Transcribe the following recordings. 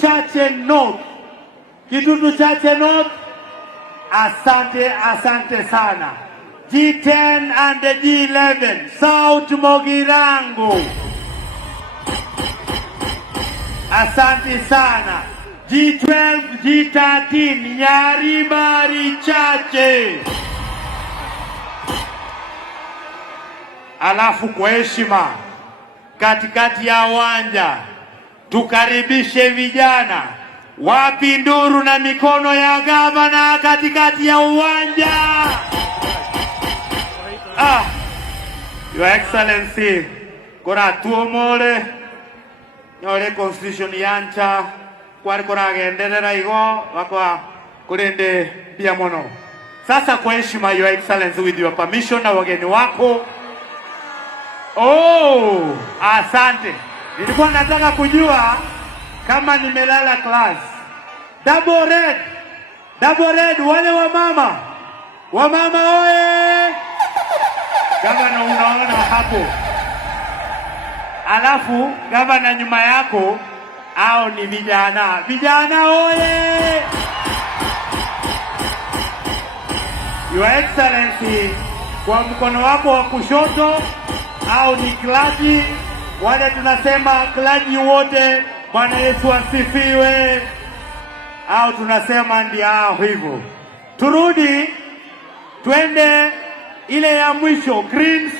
Chache North. Kidudu Chache North, asante sana. G10 and the G11, South Mogirango. Asante sana. G12, G13, Nyaribari Chache. Alafu kwa heshima katikati ya uwanja tukaribishe vijana. Wapi nduru na mikono ya gavana katikati ya uwanja? Your Excellency, kora tuomole nyore constitution yancha kwari kora genderera igo wakwa kurende pia mono. Sasa kwa heshima, Your Excellency, with your permission na wageni wako. Asante. Nilikuwa nataka kujua kama nimelala class. Double red, wale wamama oye. Gavana unaona hapo. Alafu gavana nyuma yako hao ni vijana oye. Your Excellency, kwa mkono wako wa kushoto au ni klaji, wale tunasema klaji wote, Bwana Yesu asifiwe, au tunasema ndio hivyo. Turudi twende ile ya mwisho, Green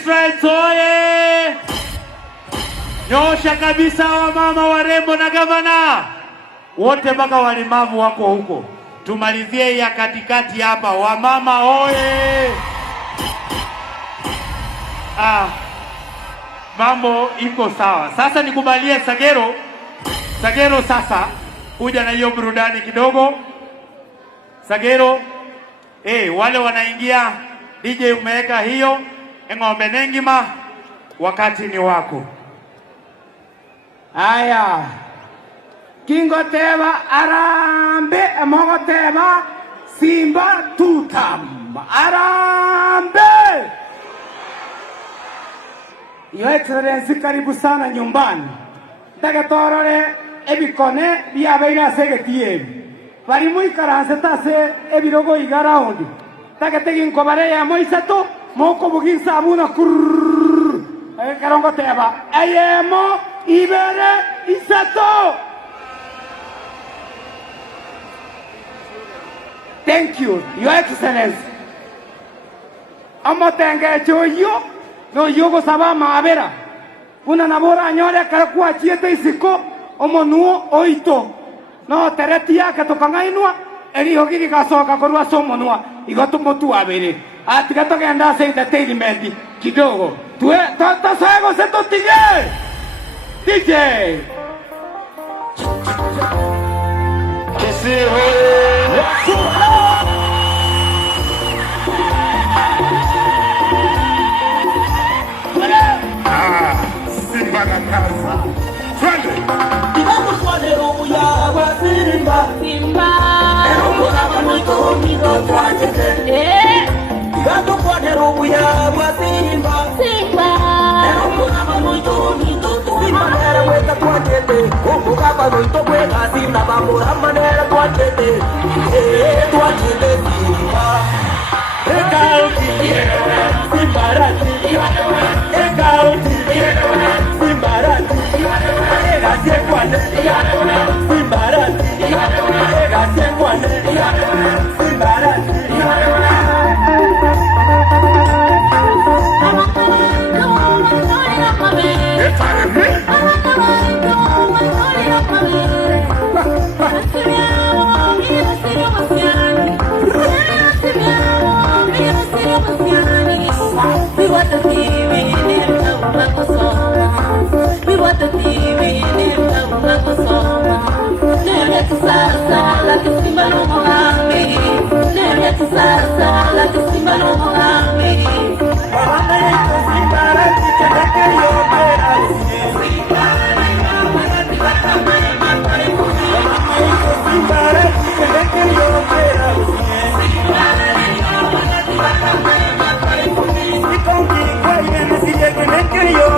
Stripes oye. Nyosha kabisa wamama warembo na gavana wote mpaka walemavu wako huko. Tumalizie ya katikati hapa, wamama oye. Mambo iko sawa. Sasa nikubalie Sagero sasa kuja na hiyo burudani kidogo. Sagero, wale wanaingia, DJ umeweka hiyo, eng'ombe nengima, wakati ni wako. Aya. Kingoteba arambe, mogoteba Simba tutam. Arambe! Your Excellency, karibu sana nyumbani. Ndage torore ebikone biabeira segetie. Bari muikaranse tase ebirogo igaraundi. Ndage tegin kobare ya moisato moko bugin sabuna kurr. Karongo teba. Ayemo ibere isato. Thank you, Your Excellency. Amotenge choyo. No yogo saba maabera. Una nabora nyore kakua chiete isiko omonuo oito. No tereti yake tokangainua eri hogiri kasoka korua somonua igoto motu abere. Atigato genda se entertainment kidogo. Tue tata sago se totige. DJ. Simba na kaza. Twende. Digamos cuadero ya wa Simba. Pero por muito mido twatete. Digamos cuadero ya wa Simba. Pero por muito mido Simba era weta twatete. Como capa muito weta Simba vamos a manera twatete. Twatete Simba. Recauti Simba rati. Recauti Simba rati. Grazie quando Simba rati. Grazie quando Simba rati. We want the TV in the song. We want the TV in the song. Never to salsa like a Simba no Mohammed. Never to salsa like a Simba no Mohammed. Yo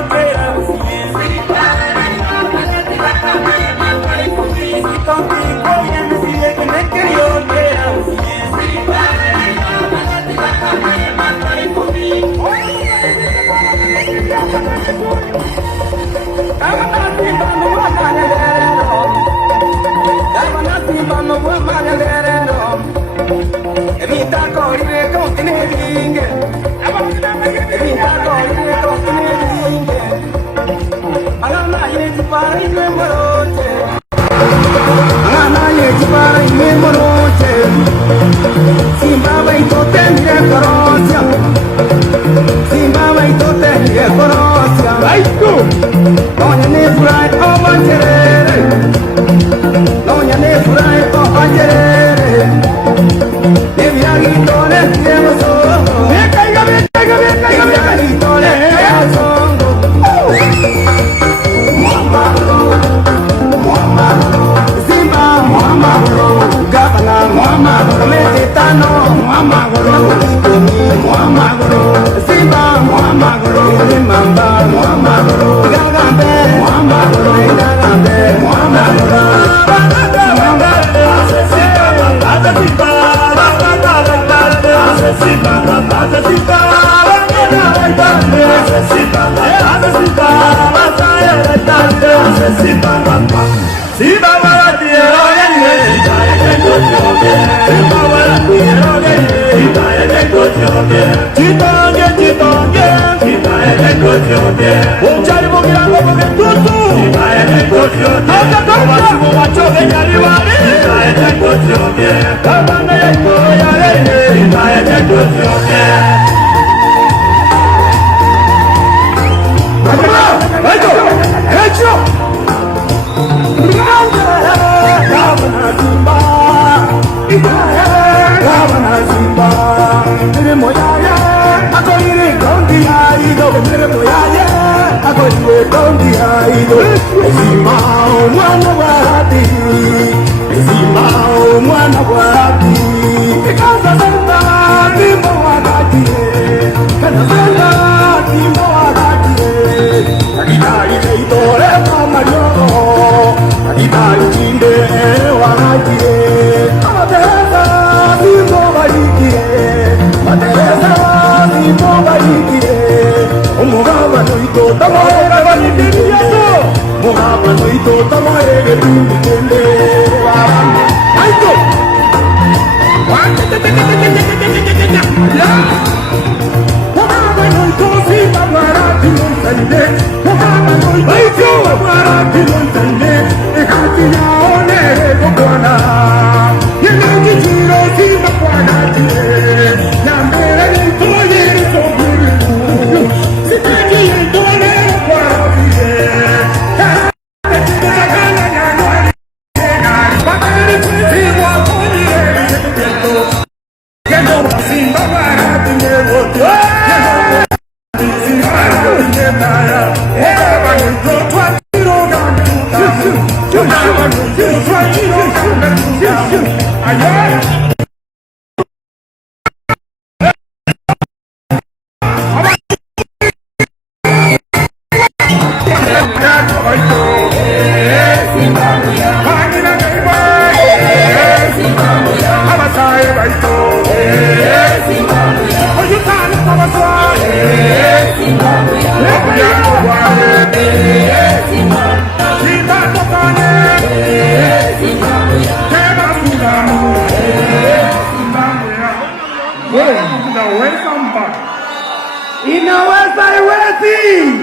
Inaweza iwezi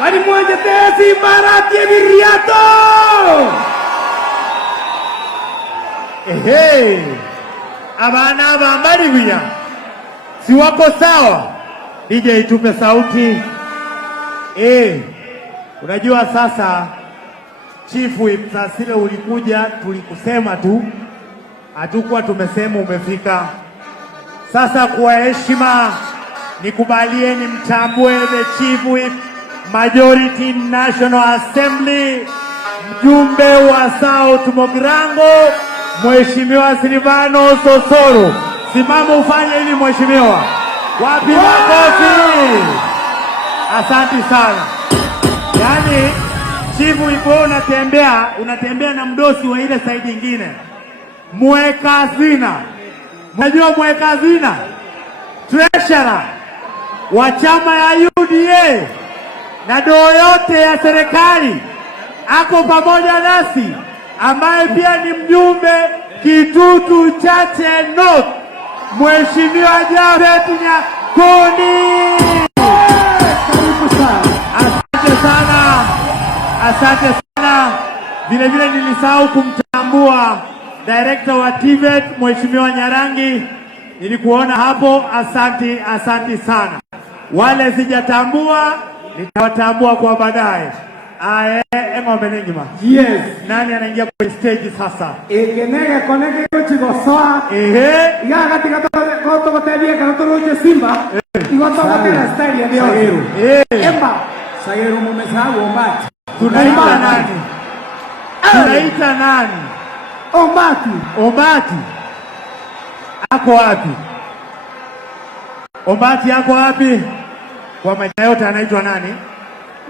bali mmoja tesi Mbarati Viriato. Ehe, abana bambari wia si wako sawa? DJ itupe sauti. Unajua sasa Chief Whip, sasa ulikuja tulikusema tu, hatukuwa tumesema umefika. Sasa kwa heshima nikubalieni mtambue the Chief Whip Majority National Assembly, mjumbe wa South Mogrango, Mheshimiwa Silvano Sosoro. Simama ufanye hivi mheshimiwa. Wapi makofi? Asante sana. Yaani Chief Whip unatembea na mdosi wa ile side nyingine. Mweka hazina. Unajua mweka hazina? Treasurer. wa chama ya UDA na doo yote ya serikali ako pamoja nasi, ambaye pia ni mjumbe Kitutu Chache North, Mheshimiwa Japhet Nyakundi. Asante sana, asante sana. Vile vile nilisahau kumtambua director wa TVET Mheshimiwa Nyarangi, nilikuona hapo. Asante sana. Wale sijatambua nitawatambua kwa baadaye. Ng'ombe ningima. Yes. Nani anaingia kwenye stage sasa? Egenege konege kuchigosoa. Iga katika koto kotebia kato roche Simba. Igoto kotela style ya Sagero. Emba. Sagero mumesahau Ombati. Tunaita nani? Tunaita nani? Ombati. Ako wapi? Ombati ako wapi? Kwa majina yote anaitwa nani?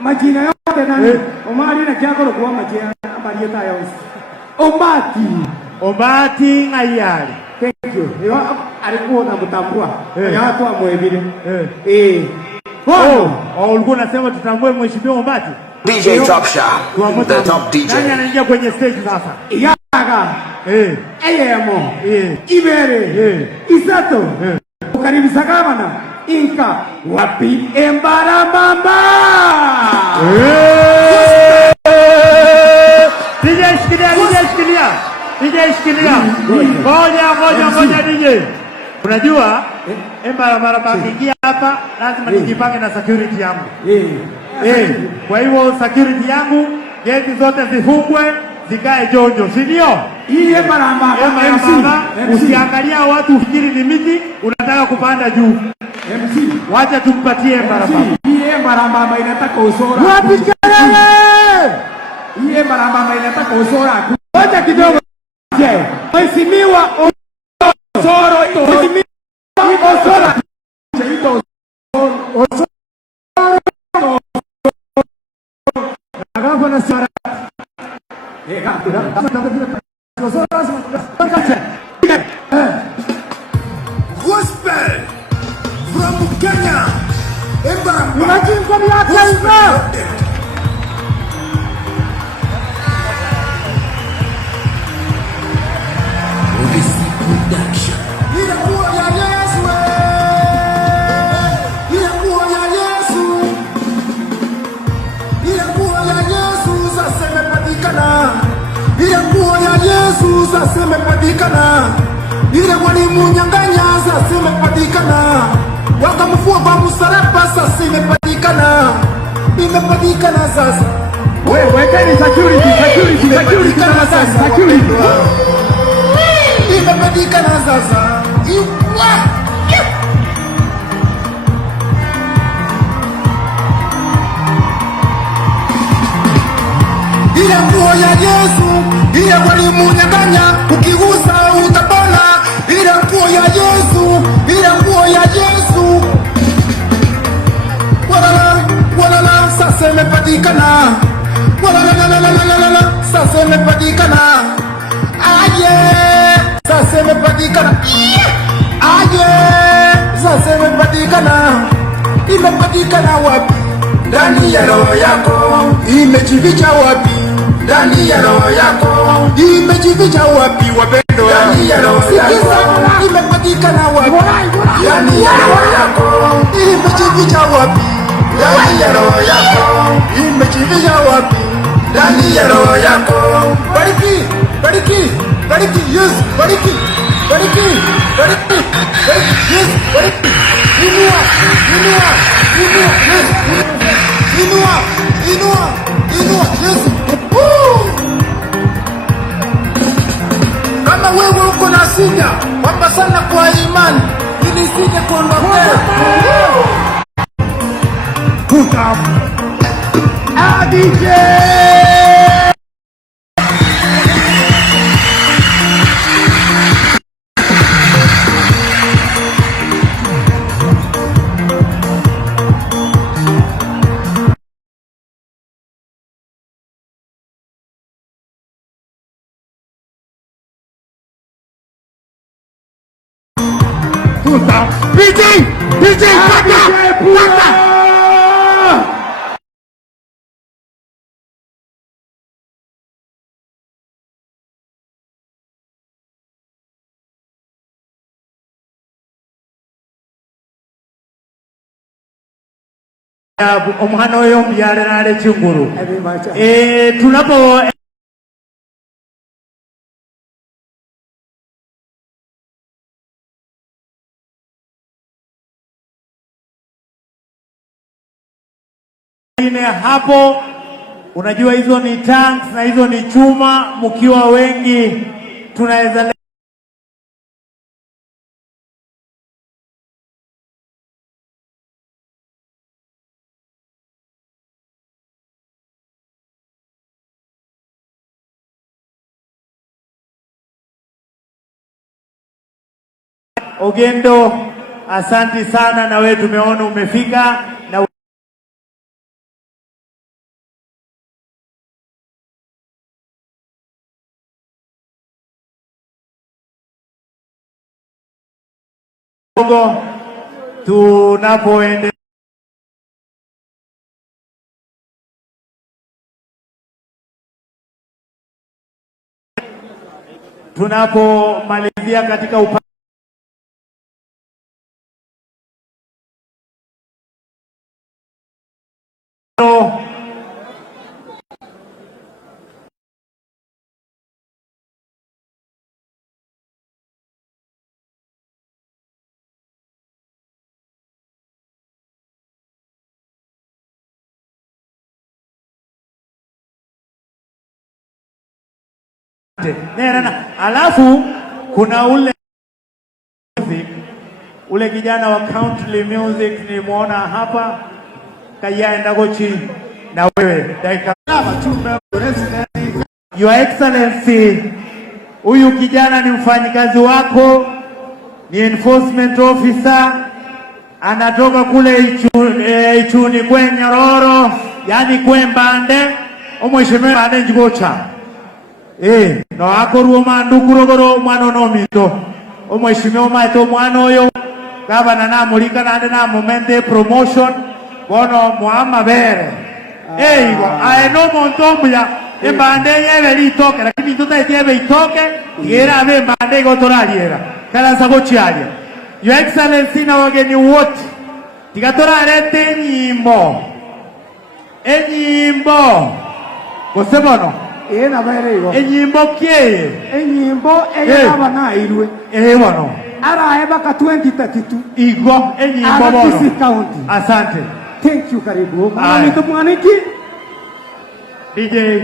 Majina yote nani? Omari na kiako kwa majina ambayo yonsi. Ombati ngayari. Thank you. Yo alikuwa na mtambua. Ya watu wa Mwebile. Ulikuwa unasema tutambue Mheshimiwa Ombati? DJ Top Shot, the top DJ. Nani anaingia kwenye stage sasa? Yaga. Eyemo. Ibere. Isato. Ukaribisha gavana. Inka wapi Embarambamba. DJ shikilia. Ngoja DJ. Unajua Embarambamba kingia hapa lazima nijipange na security yangu. Kwa hivyo security yangu geti zote zifungwe, zikae jonjo, si ndio? Hii Embarambamba usiangalia watu ufikiri ni miti unataka kupanda juu. MC, wacha tumpatie Embarambamba. Hii Embarambamba inataka usora. Wapi kelele? Hii Embarambamba inataka usora. Ngoja kidogo. Mheshimiwa Osoro, Mheshimiwa Osoro. Gavana Sara. Gospel from Kenya. Embarambamba. Imagine kwa miaka Sasa imepatikana, ile walimunyang'anya sasa imepatikana, wakamfua kwa msalaba sasa imepatikana sasa. Wewe wekeni security Imepatikana sasa. Imepatikana sasa. Ile nguo ya Yesu, ile walimunyang'anya, ukigusa utapona. Ile nguo ya Yesu, walala, sasa imepatikana. Sasa imepatikana. Sasa imepatikana. Sasa imepatikana. Imepatikana wapi? Ndani ya roho yako. Imejificha wapi? Ndani ya roho yako. Imejificha wapi wapendwa? Ndani ya roho yako. Imepatikana wapi? Ndani ya roho yako. Imejificha wapi? Ndani ya roho yako. Imejificha wapi? Ndani ya roho yako. Bariki, yes, bariki, yes, bariki. Inua, yes. Inua, yes. Kama wewe uko na shida, omba sana kwa imani ili isije kuondokea. DJ Susa. PJ, kaka. Omwana oyo mbyale nale chinguru. Tunapo hapo, unajua hizo ni tanks na hizo ni chuma, mkiwa wengi tunaweza Ogendo. Asanti sana, na wewe tumeona umefika na tunapoende tunapomalizia katika alafu kuna ule kijana wa Country Music nimeona hapa kayaenda gochi na wewe dakika. Your Excellency, huyu kijana ni mfanyikazi wako, ni enforcement officer, anatoka kule Ichuni kwe Nyororo, yani kwe Mbande, omweshime Mbande njigocha. No akoruo mandukurogoro mwana no mito. Omweshime maito mwana oyo gavana na mulika nande na momente promotion bono muama bere. Igo aeno montombya Mbande yebe litoke lakini tutaiti yebe itoke yera abe Mbande gotoraliera. Kala sagochialia. Your Excellency na wageni wote tigatorarete nyimbo. Enyimbo. Gosebono. Na bere igo. Enyimbo kie. Enyimbo egaba na irwe. Bono. Ara eba ka 2032. Igo enyimbo bono. Asante. Thank you karibu. Mama mito mwaniki. DJ.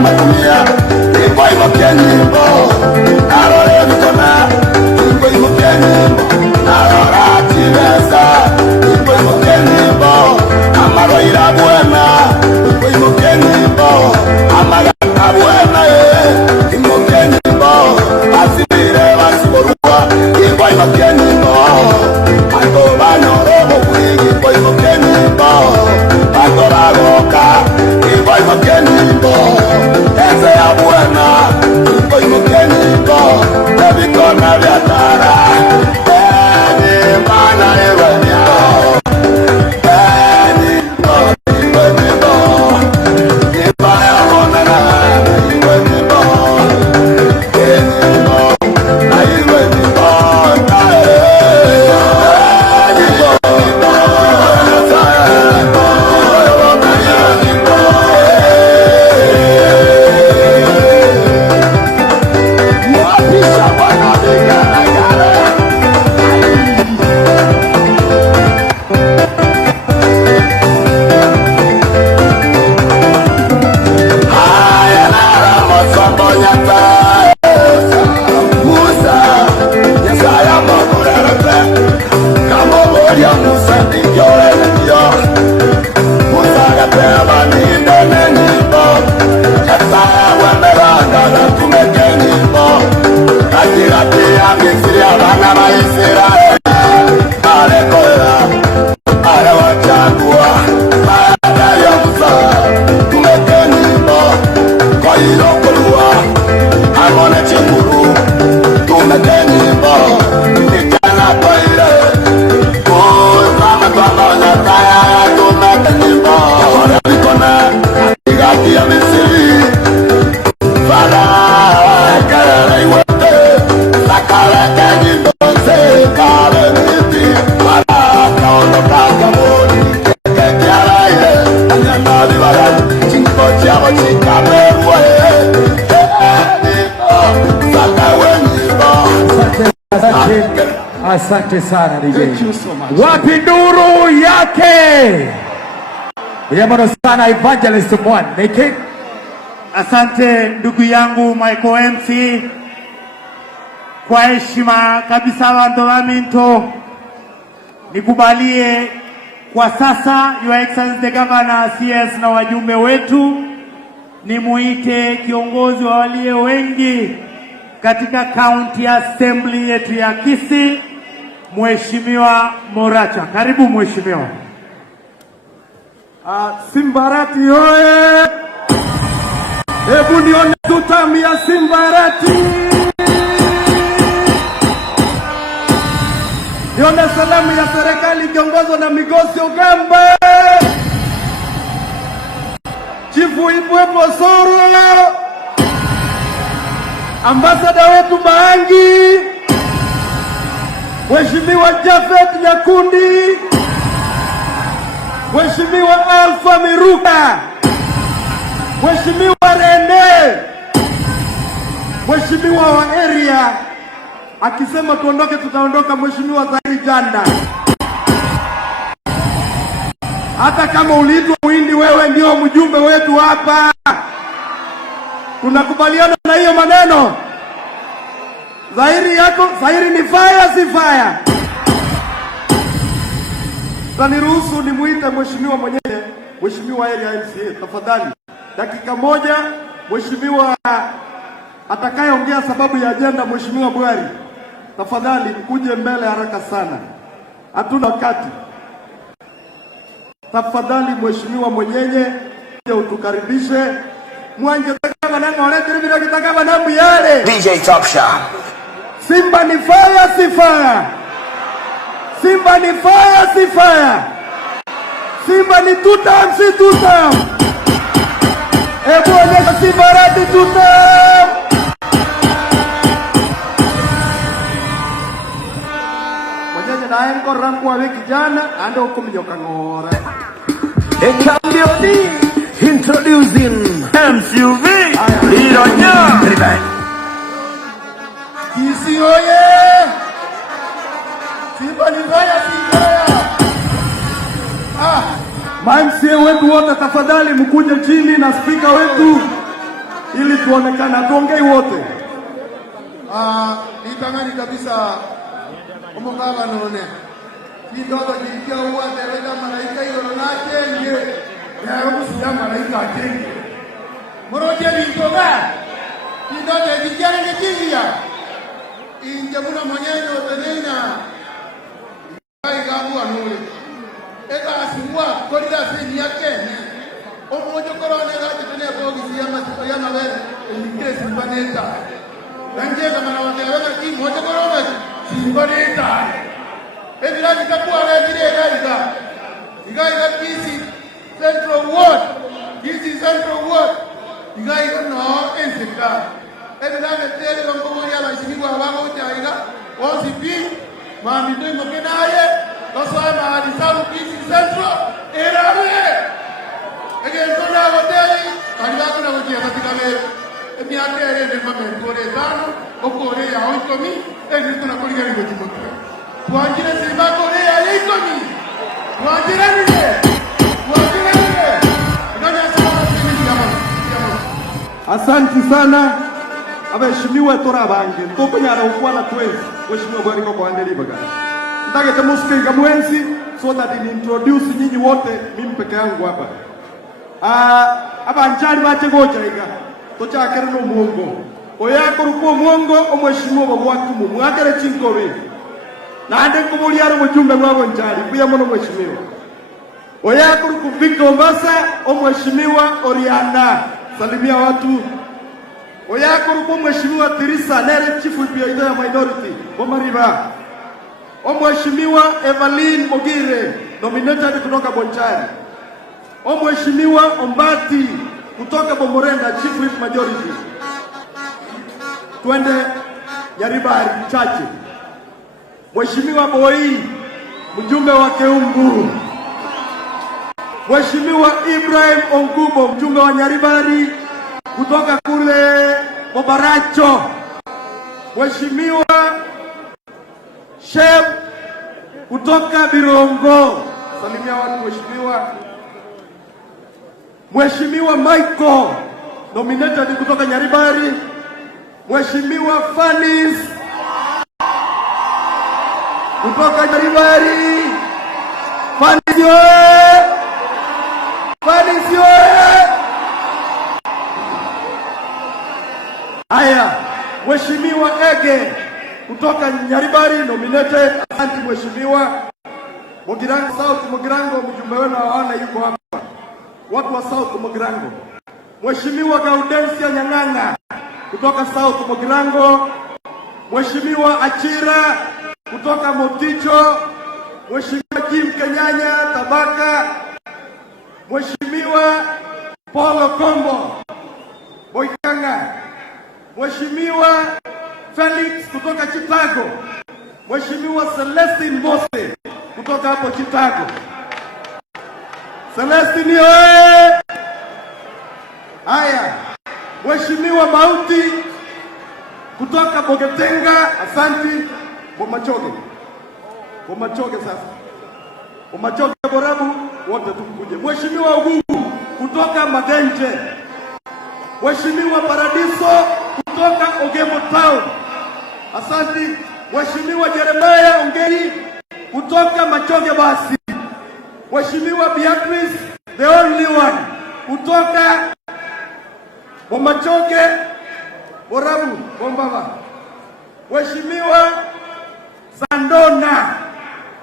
Matumia, igual lo que ni vos, ahora le boy makeni bo ago bano robo kuigi boy makeni bo ago ragoka boy makeni bo ese ya buena boy makeni bo nabikona biatara mana ewania Asante sana DJ. Thank you so much. Wapi nduru yake? Yamano sana Evangelist Mwan. Nike. Asante ndugu yangu Michael MC. Kwa heshima kabisa wanto waminto. Nikubalie kwa sasa Your Excellency the Governor, CS na wajumbe wetu, nimuite kiongozi wa walio wengi katika County Assembly yetu ya Kisii, Mheshimiwa Moracha. Karibu Mheshimiwa. Simbarati hoye! Hebu nione tutamu ya Simbarati. Nione salamu ya serikali kiongozwa na Migosi Ogambe, Chifu Ibwebo Soro, ambasada wetu Maangi, Mheshimiwa Jafet Nyakundi, Mheshimiwa Alfa Miruka, Mheshimiwa Rene, Mheshimiwa wa area akisema tuondoke tutaondoka, Mheshimiwa Zahiri Janda. Hata kama uliitwa Muhindi, wewe ndio mjumbe wetu hapa. Tunakubaliana na hiyo maneno. Zahiri ni fire si fire? Taniruhusu nimuite mheshimiwa mwenyewe, Mheshimiwa area MCA tafadhali. Dakika moja, mheshimiwa atakayeongea sababu ya agenda, Mheshimiwa Bwari. Tafadhali kuje mbele haraka sana. Hatuna wakati. Tafadhali mheshimiwa mwenyewe utukaribishe. Mwanje takaba nango olete bila kitakaba nambu yale. DJ Top Shot. Simba ni fire si fire? Simba ni fire si fire? Simba ni tutam si tutam? Ebu onyesha Simbarati tutam. Mwenyewe na enko rangu wa wiki jana ando kumnyoka ngora. Campioni introducing MCV Ironya. Kisii oye! Simba ni fire si fire? MCA wetu wote tafadhali mkuje chini na spika wetu ili tuonekane, tuongei wote. Nitamani kabisa umungaba none kidogo jikia uwa teweka malaika iyo nakenge ya kusuya malaika akenge moroje bintoga kidogo jikia ngetingia injamuna mwenyewe tenena gabu anule eka asimwa korida sini yake omojo korone gati tene bogi siyama bere ingire simbaneta banje kama na wakawe ki mojo korone simbaneta ebira kitakuwa ngire iga kisi Central Ward kisi Central Ward iga no ensika ebira metele ngomo ya basini kwa babo jaiga osipi mami ndo mokenaye Kasai mahali sabu kisi Central erawe egento na hoteli kalibako na wajia katika mbele emiate ere mame kore tano okore ya oikomi ene tuna kuliga ni kutimoka tuanjire simba kore ya oikomi tuanjire nile nani asema sisi jamaa. Asante sana abeshimiwa tora bange tokonyara ukwana twezi weshimiwa bari ko kwandeli baga ndage temuske ngamwenzi so that in introduce nyinyi wote mimi peke yangu hapa abanjali bache gocha iga tochakere no muongo oyako ruko muongo omweshimiwa bagwatu mu mwakere chinkobe nande kubuliaro mujumbe mwabo njali kuya mono mweshimiwa oyako ruko Victor Mbasa omweshimiwa Oriana salimia watu oyako ruko mweshimiwa Teresa Nere chifu pia ya minority Bomariba omweshimiwa Evelyn Mogire nominated kutoka Bonchari omweshimiwa Ombati kutoka Bomorenda chief whip majority twende Nyaribari chache mheshimiwa Boi mjumbe wa Keumbu mheshimiwa Ibrahim Ongubo mjumbe wa Nyaribari kutoka kule Bobaracho mheshimiwa Chef kutoka Birongo salimia watu mheshimiwa Michael nominated kutoka Nyaribari mheshimiwa Fanis kutoka Nyaribari Fanis haya mheshimiwa Ege kutoka Nyaribari nominated. Asante mheshimiwa Mogirango South Mogirango mjumbe wenu hawana yuko hapa watu wa South Mogirango mheshimiwa Gaudensia Nyang'anga kutoka South Mogirango mheshimiwa Achira kutoka Moticho mheshimiwa Jim Kenyanya Tabaka mheshimiwa Paulo Kombo Boikanga mheshimiwa Felix kutoka Chicago mheshimiwa Celestine Mose kutoka hapo Chicago Celestine oe haya mheshimiwa Mauti kutoka Bogetenga asante Bomachoge sasa Bomachoge Borabu wote tukuje mheshimiwa Ugugu kutoka Magenje mheshimiwa Paradiso kutoka Ogemo Town asante mheshimiwa Jeremiah Ongeri kutoka Machoge basi mheshimiwa Beatrice the only one kutoka Bomachoge Borabu Bombaba mheshimiwa Sandona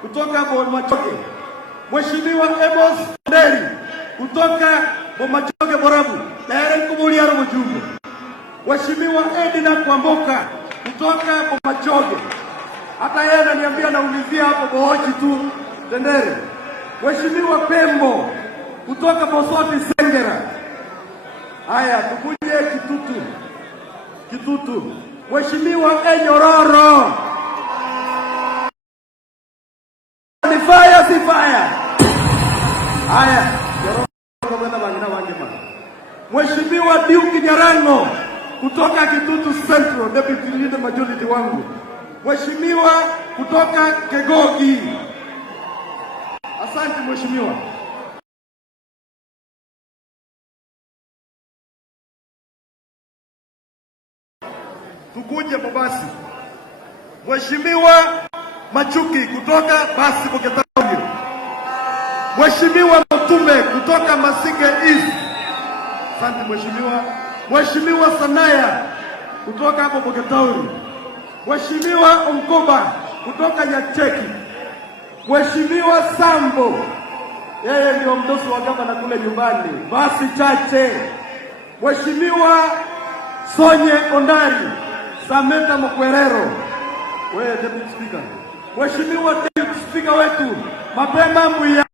kutoka Bomachoge mheshimiwa Emos Nderi kutoka Bomachoge Borabu tayari kubuliaro mjumbe mheshimiwa Edina Kwamboka kutoka Bomachoge hata yeye ananiambia naulizia hapo Bohoji tu Tendere mheshimiwa Pembo kutoka Bosoti Sengera haya tukuje Kitutu mheshimiwa Enyororo ni fire si fire haya mheshimiwa Diuki Nyarango kutoka Kitutu Central deputy leader majority wangu mheshimiwa kutoka Kegogi asante mheshimiwa tukuje Bobasi mheshimiwa Machuki kutoka basi Boketawi mheshimiwa Mtume kutoka Masike East asante mheshimiwa Sanaya kutoka hapo Boketawi Mheshimiwa Onkoba kutoka Nyacheki, Mheshimiwa Sambo, yeye ndio mdosi wa gavana kule nyumbani, basi chache. Mheshimiwa Sonye Ondari, Sameta Mkwerero, wewe deputy speaker. Mheshimiwa deputy speaker wetu Mapema Mbuya,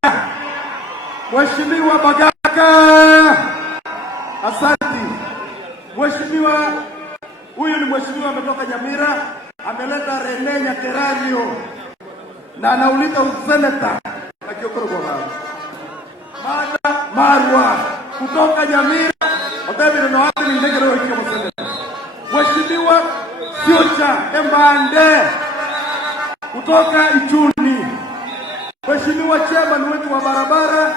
Mheshimiwa Bagaka, asanti. Mheshimiwa huyu ni mheshimiwa ametoka Nyamira, ameleta Rene Nyakerario na anauliza useneta na Kiokoro Goga. Mada Marwa kutoka Nyamira, otavile na wapi ni ndege leo ikiwa mseneta. Mheshimiwa Future Embande kutoka Ichuni. Mheshimiwa chairman wetu wa barabara,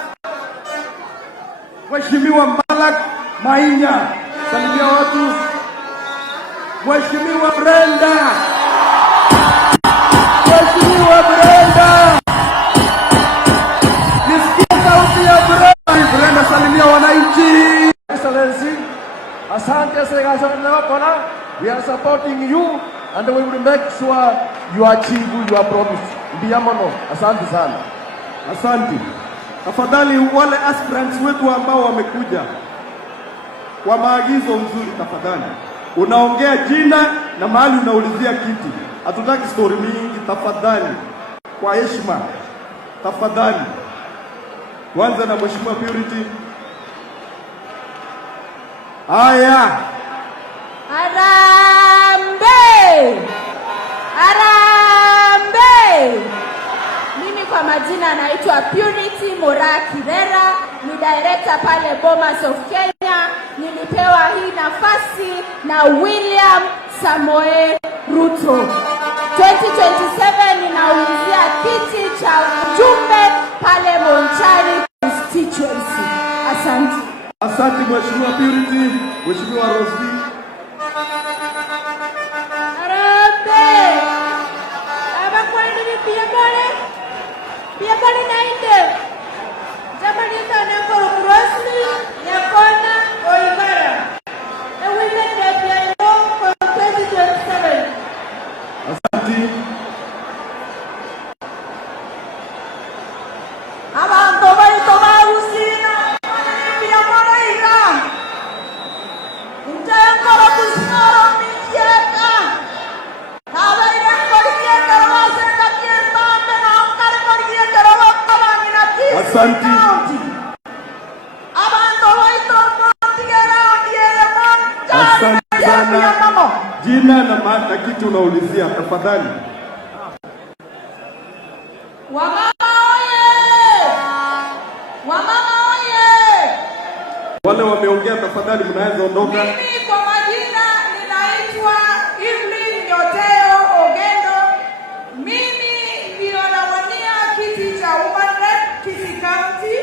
Mheshimiwa Malak Mainya, salimia watu. Mheshimiwa Brenda, Mheshimiwa Brenda, nisikie sauti ya Brenda. Brenda, salimia wananchi. Excellency, asante sana kona. We are supporting you and we will make sure you achieve your promise. Ndiyamono, asante sana. Asante. Tafadhali wale aspirants wetu ambao wamekuja kwa maagizo mzuri, tafadhali unaongea jina na mahali unaulizia kiti. Hatutaki story mingi, tafadhali, kwa heshima, tafadhali. Kwanza na Mheshimiwa Purity. Haya, Harambee! Harambee! Mimi kwa majina naitwa Purity Mora Kirera, ni director pale Bomas of Kenya. Nilipewa hii nafasi na William Samoei Ruto. 2027 ninaulizia kiti cha mjumbe pale Monchari constituency. Asante. Asante Mheshimiwa Purity. Mheshimiwa Rosie. Harambee! Aba kwa nini pia bale nainde? Jamani sana kwa Rosie ya kona Oigara. Na wile ndia kwa 2027. Asante. Abantu bari tobarusina pia bale ira. Ntakora kusoro mikieka. Kabaira korikieka wase kakienda na ankar korikieka rawa ni nati. Asante. Abantu waito tigera ndiye mon. Asante sana. Jina na maana kitu unaulizia, tafadhali. Wamama oye! Wamama oye! Wale wameongea, tafadhali mnaweza ondoka. Mimi kwa majina ninaitwa Evelyn Nyoteo Ogendo. Mimi ndio nawania kiti cha Women Rep Kisii County.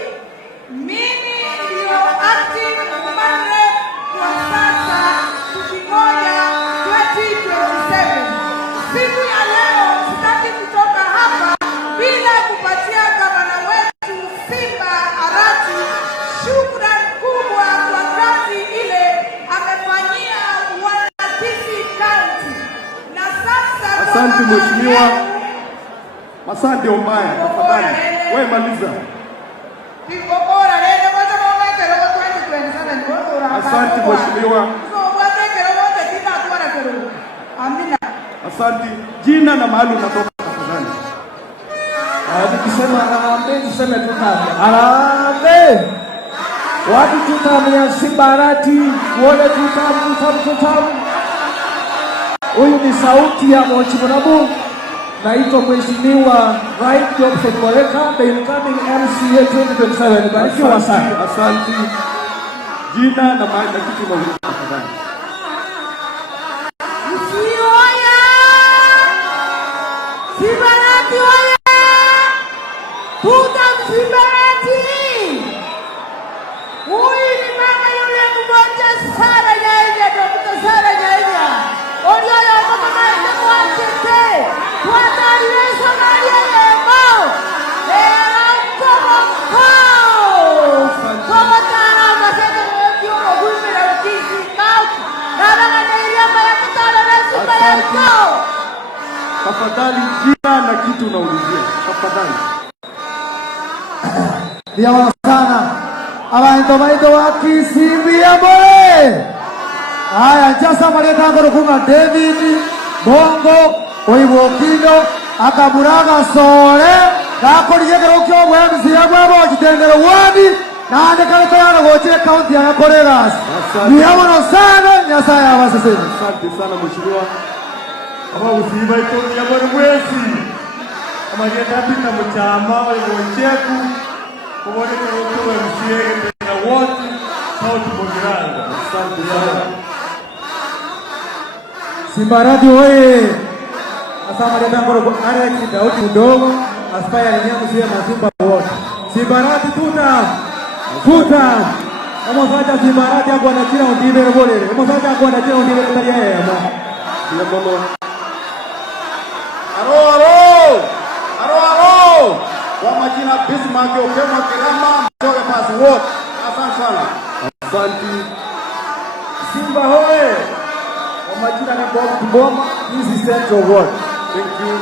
Mimi ndio acting Women Rep kwa sasa tukingoja 2027. Siku ya leo sitaki kutoka hapa bila kupatia gavana wetu Simba Arati shukrani kubwa kwa kazi ile amefanyia wana Kisii County. Na sasa Asante Mheshimiwa. Asante Omaya, tafadhali. Wewe maliza. Asante Mheshimiwa. Asante. Jina na mahali unatoka, tafadhali. Nikisema harambee, niseme tutamia. Harambee! Watu tutamia Simba Arati, wale tutamu. Huyu ni sauti ya Mochimonabu. Naitwa Mheshimiwa Right Jobson Moreka, the incoming MCA 2027. Barikiwa sana. Asante. Jina na mahali kitu unauliza, tafadhali. Usioya! Simba Arati oye! Simba Arati! Huyu ni mama yule mmoja sana Nyaija, Dr. Sara Nyaija. Olioyo kama maende mwachete. Watari weso maria lemo. Lera mkomo mkao. Komo tara masete mwekio mwuhimi na Kisii County. Nara nga nairia maya kutara na Simba ya mkao. tafadhali jina na kitu unaulizia. Tafadhali. Ndio sana. Abantu baito wakisimbia bole. Haya jasa maleta ngoro kunga David Bongo Oibokindo akaburaga sore nakoriye gero kyo bwemzi yabwo kitendero wadi na ndekale tayana goche county ya Koregas. Niyabono sana nyasaya abasese. Asante sana mheshimiwa. Aba usiba ito yabona mwezi. Amagenda pita muchama oibocheku kubone ko bwemzi na wote sauti bogiranga. Asante sana. Simbarati oye. Asama leta ngoro Alex Daudi mdogo aspire nyangu sio Simba wote. Simbarati tuta. Kama sasa Simbarati hapo anachira ndivyo bole. Kama sasa hapo anachira ndivyo kali yeye. Ndio bomo. Aro. Kwa majina Bismarck Okemo Kirama mtoke pasi wote. Asante sana. Asante. Simba hoye. Kwa majina ni Bob Kiboma, this is Central Ward. Thank you.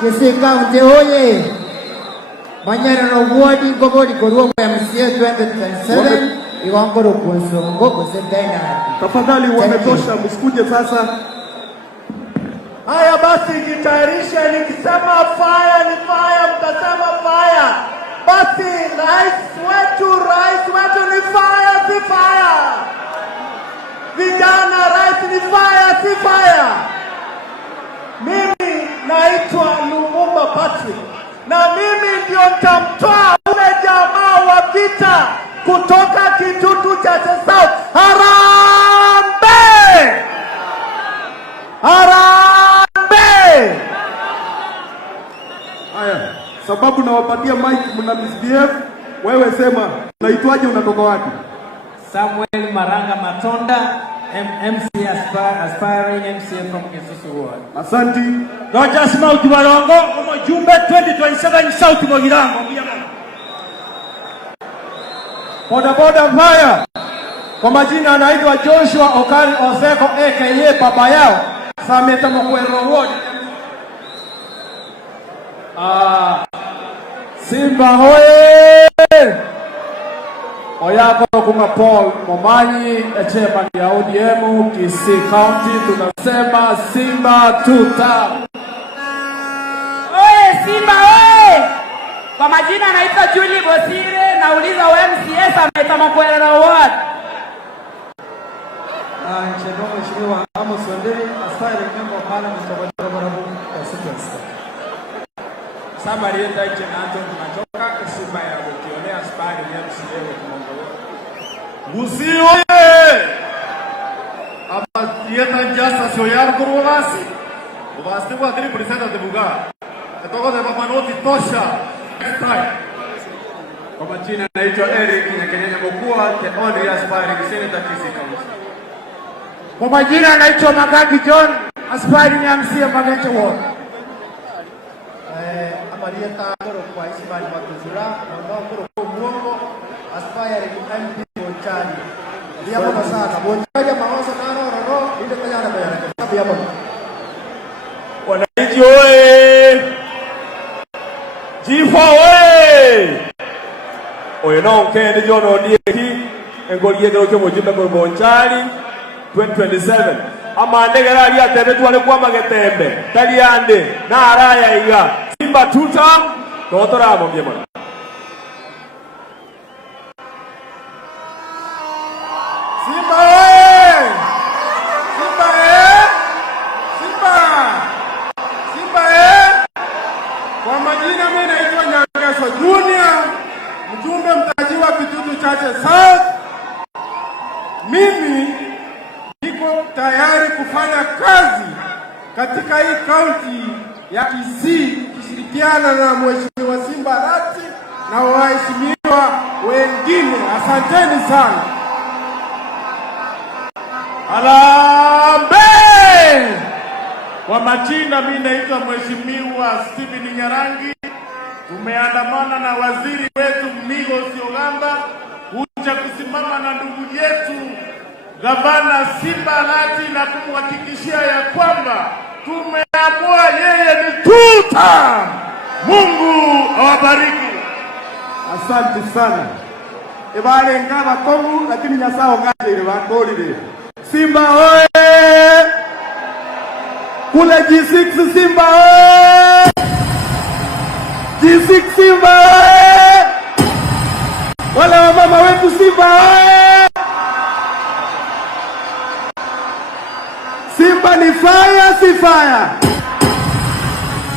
Kisii County hoye. Manyara na ward ngobodi koruo kwa MCA 2027 iwangoro kunsongo kusendana. Tafadhali wametosha msikuje sasa. Haya basi jitayarishe, nikisema fire ni fire, mtasema fire. Basi rais wetu ni fire, si fire. Vijana, rais ni fire, si fire. Mimi naitwa Lumumba Patrick na mimi ndio nitamtoa ule jamaa wa vita kutoka Kitutu cha South. Harambee! Haya, sababu nawapatia mic mna misbehave, wewe sema unaitwaje, unatoka wapi? Samuel Maranga Matonda, MC aspiring MCA from Kisumu Ward. Asante. Rogers Mauti Warongo, mjumbe 2027 South Mogirango. Boda fire. Kwa majina anaitwa Joshua Okari Oseko aka baba yao Sameta Mokwero Ward. Simba hoye. Oyako kuma Paul Momanyi chairman ya ODM Kisii County, tunasema Simba tuta. Oye Simba oye. Kwa majina anaitwa Julie Bosire, nauliza MCA Sameta Mokwero Ward. Nchendo mheshimiwa Amos Wanderi aspiring member of parliament of Honorable constituency. Somebody enda Anton Machoka Simba ya kionea aspiring MCA wa Kimongo. Gusii oye! Aba tieta njasa soyar kurwasi. Ubasti kwa dili presenta de buga. Etoko de papanoti tosha. Next time. Kwa majina naitwa Eric Nyakenyanya Mokua, the only aspiring senator Kisii County. Kwa majina anaitwa Magagi John, aspiring MCA Magenge Ward. Amarieta ngoro kwa Ismail Matuzura, ngoro kwa Muongo, aspiring MP Bonchari. Dia apa sana? Bonchari mawazo naro ile tayari bayana. Sabi hapo. Wananchi oye! Jifa oye! Oye no kende jono ndieki engoliye gero mujimbe ko Bonchari 2027 amandegera ali atebe twale kwa magetembe tali ande na araya iga Simba tuta totora mobye mwana Simba oye! Simba Kwa majina mimi naitwa Nyangeso Junior, mjumbe mtajiwa Kitutu Chache South. Mimi niko tayari kufanya kazi katika hii kaunti ya Kisii kushirikiana na mheshimiwa Simba Rati na waheshimiwa wengine. Asanteni sana. Harambee! Kwa majina mimi naitwa Mheshimiwa Stephen Nyarangi. Tumeandamana na waziri wetu Migos Ogamba kuja kusimama na ndugu yetu gavana Simba Arati na kumhakikishia ya kwamba tumeamua yeye ni tuta. Mungu awabariki. Asante sana. Ibale ngaba kongu lakini nyasao ngaje ile bakolile. Simba oye! Kule G6 Simba oye! G6 Simba oye! Wale wamama wetu Simba oye! Simba ni fire, si fire.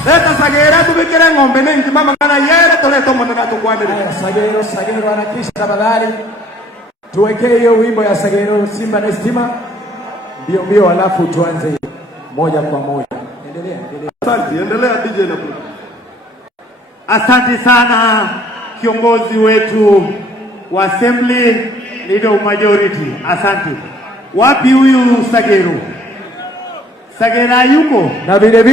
Leta Sagera tubikire ng'ombe nengi mama ngana yere toleto moneka tukwandele. Sagero anakisha tafadhali. Tuwekee hiyo wimbo ya Sagero Simba na Stima. Mbio alafu tuanze moja kwa moja. Endelea. Asante, endelea DJ na bro. Asante sana kiongozi wetu wa Assembly Leader Majority. Asante. Wapi huyu Sagero? Sagera yuko na vile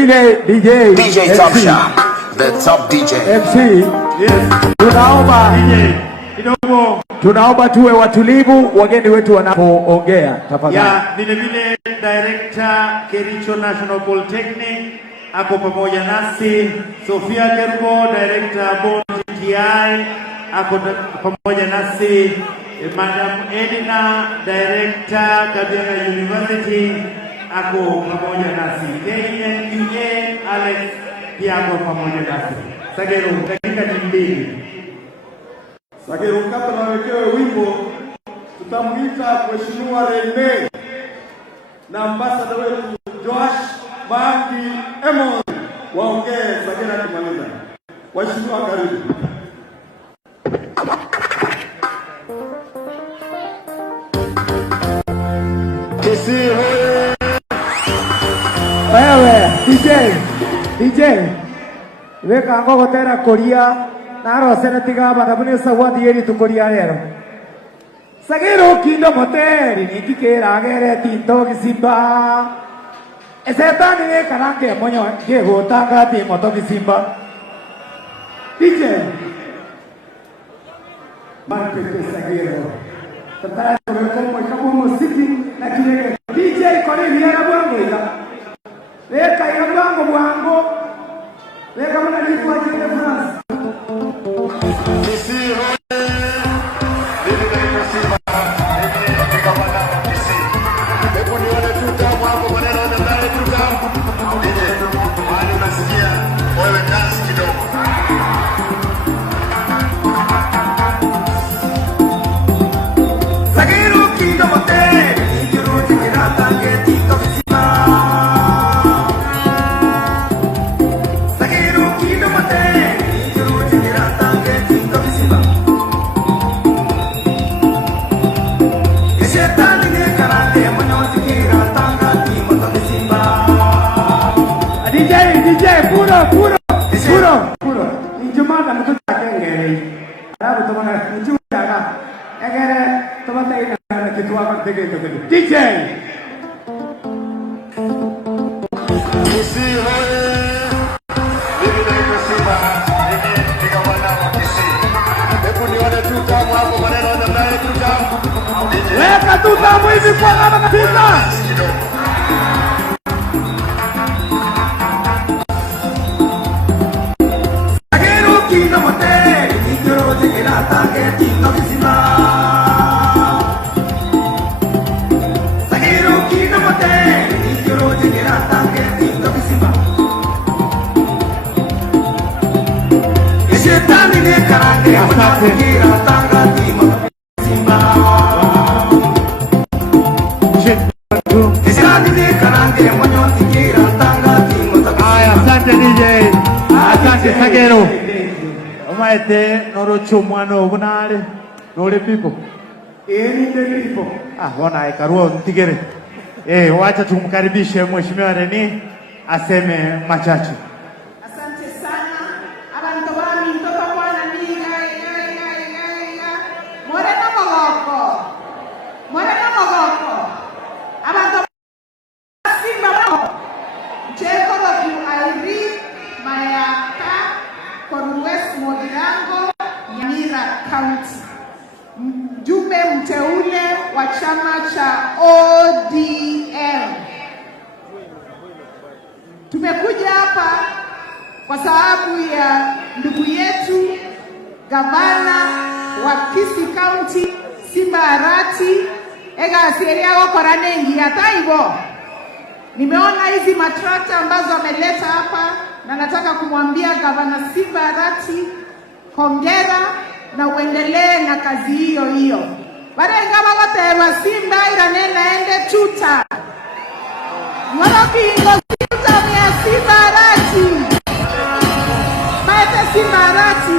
DJ Top Shop, the top DJ. MC. Yes. Tunaomba DJ kidogo, tunaomba tuwe watulivu wageni wetu wanapoongea tafadhali. Ya vile Director Kericho National Polytechnic ako pamoja nasi. Sofia Kerubo, Director Bond TI ako pamoja nasi. Madam Edina, Director Kabianga University ako pamoja nasi. KNUA Alex pia ako pamoja nasi. Sagero, dakika ni 2. Sagero kabla nawekewe wimbo tutamuita Mheshimiwa Rende na ambassador wetu Josh Mangi Emon waongee Sagera kimaliza. Waheshimiwa karibu. Kesi hoye. Wewe DJ weka ngogo tena koria naro seneti gaba dabune sawadi yeri tukoria rero Sagero kindo moteri nikikera agere tinto kisimba esetani ne karange monyo ke gotanga ti moto kisimba DJ Marke Sagero tatara como como musiki na kile DJ kore viera bwango ila leka ya bwango leka mwana ni kwa jina France Kesi hoye. Lili na Simba. Lili gavana wa Kisii. Hebu nione tuta hapo maneno na mbele tuta. Lili, wale unasikia wewe dance kidogo. Sagero kindo mote, ikiro tikirata getito kisima. Sagero kindo mote, ikiro tikirata getito kisima. Eshetani ne karate mono tikirata getito kisima. DJ puro injumada mtoto akengere arabu tomana injumada egere tomata ina kitu hapa tege DJ Kesi hoye. Lili na Simba. Lili gavana wa Kisii. Hebu nione tuta hapo maneno na mbele tuta. weka tuta hivi kwa baba kabisa Sagero kindo mote, ikiro tikirata getito kisima. Sagero kindo mote, ikiro tikirata getito kisima. Eshetani ne karate mono tikirata getito kisima. Eshetani ne karate mono tikirata getito kisima. Aya, asante DJ. Asante Sagero. Omaete norocho mwana obunale. Nole pipo. Eni ndipo. Wana ikaruo ntigere. Wacha tumkaribishe Mheshimiwa Reni aseme machache. Asante sana. Abantu bami mtoto mwana miga. Moreno mogoko. Abantu Simba mo. Cheko roki airi mayaka Cornwest Modirango Nyamira County. Mjumbe mteule wa chama cha Tumekuja hapa kwa sababu ya ndugu yetu gavana wa Kisii County Simba Arati egasiria gokora nengi ataibo. Nimeona hizi matrakta ambazo ameleta hapa na nataka kumwambia gavana Simba Arati hongera na uendelee na kazi hiyo hiyo. Barenga bagoterwa Simba iranena ende tuta. Mwarakingo tuta ya Simba Arati. Maete Simba Arati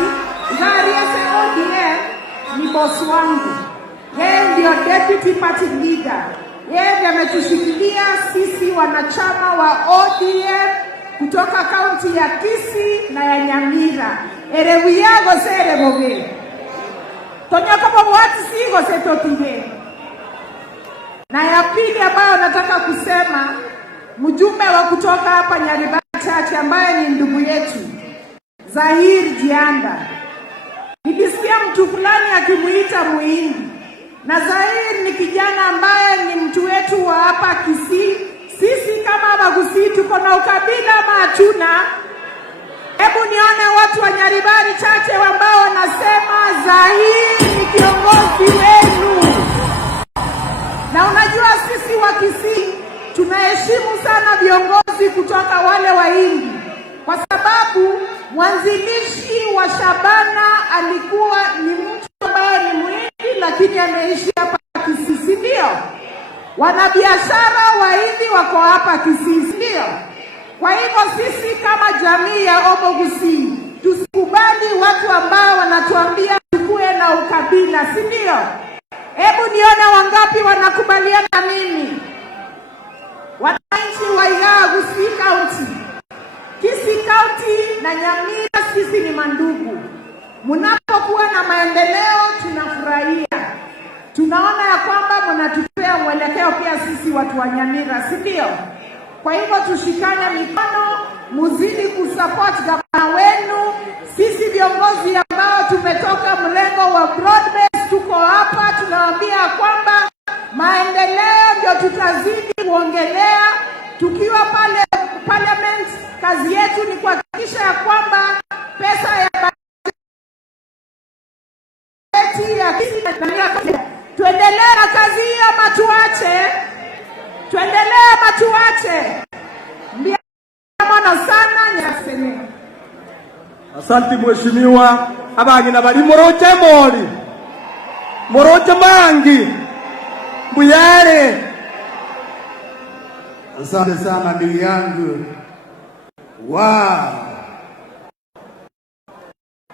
Zariese ODM ni boss wangu. Yeye ndio deputy party leader. Yeye ndiye ametushikilia sisi wanachama wa ODM kutoka kaunti ya Kisii na ya Nyamira. Erewiago sereboge. Tonyaka mwati sigo setotige. Na ya pili ambayo nataka kusema, mjumbe wa kutoka hapa Nyaribari Church ambaye ni ndugu yetu Zahir Jianda. Nilisikia mtu fulani akimuita Muhindi. Na Zahir ni kijana ambaye ni mtu wetu wa hapa Kisii. Sisi kama Bagusii tuko na ukabila matuna. Hebu nione watu wa Nyaribari Chache ambao wanasema Zahir ni kiongozi wenu. Na unajua sisi wa Kisii tunaheshimu sana viongozi kutoka wale Wahindi. Kwa sababu mwanzilishi wa Shabana alikuwa ni mtu ambaye ni Mhindi lakini ameishi hapa Kisii, ndio? Wanabiashara Wahindi wako hapa Kisii, ndio? Kwa hivyo sisi kama jamii ya Obogusii tusikubali watu ambao wanatuambia tukue na ukabila, si ndio? Hebu nione wangapi wanakubaliana na mimi. Wananchi wa Gusii County, Kisii County na Nyamira sisi ni mandugu. Mnapokuwa na maendeleo tunafurahia. Tunaona ya kwamba mnatupea mwelekeo pia sisi watu wa Nyamira, si ndio? Kwa hivyo tushikane mikono, muzidi kusupport gavana wenu. Sisi viongozi ambao tumetoka mlengo wa broad-based tuko hapa tunawaambia kwamba maendeleo ndio tutazidi kuongelea. Tukiwa pale parliament, kazi yetu ni kuhakikisha ya kwamba pesa ya bajeti ya tuendelee na kazi hiyo matuache. Tuendelee matuache. Mbiamono sana nyasene. Asante mheshimiwa. Abangi na bali moroche mori. Moroche mangi. Mbuyare. Asante sana ndugu yangu. Wow.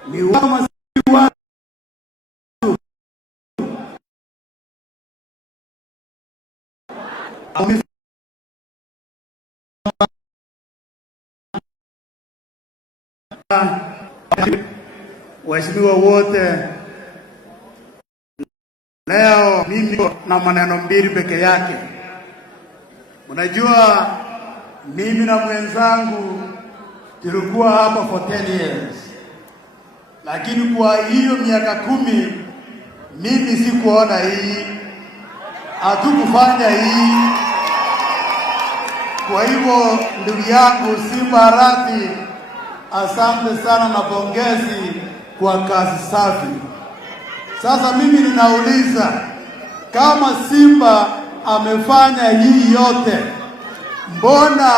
Ni wama siwa. Waheshimiwa wote, leo mimi na maneno mbili peke yake. Unajua mimi na mwenzangu tulikuwa hapa for 10 years. Lakini kwa hiyo miaka 10 mimi sikuona hii. Hatukufanya hii. Kwa hivyo ndugu yangu Simba Arati, asante sana na pongezi kwa kazi safi. Sasa mimi ninauliza, kama Simba amefanya hii yote, mbona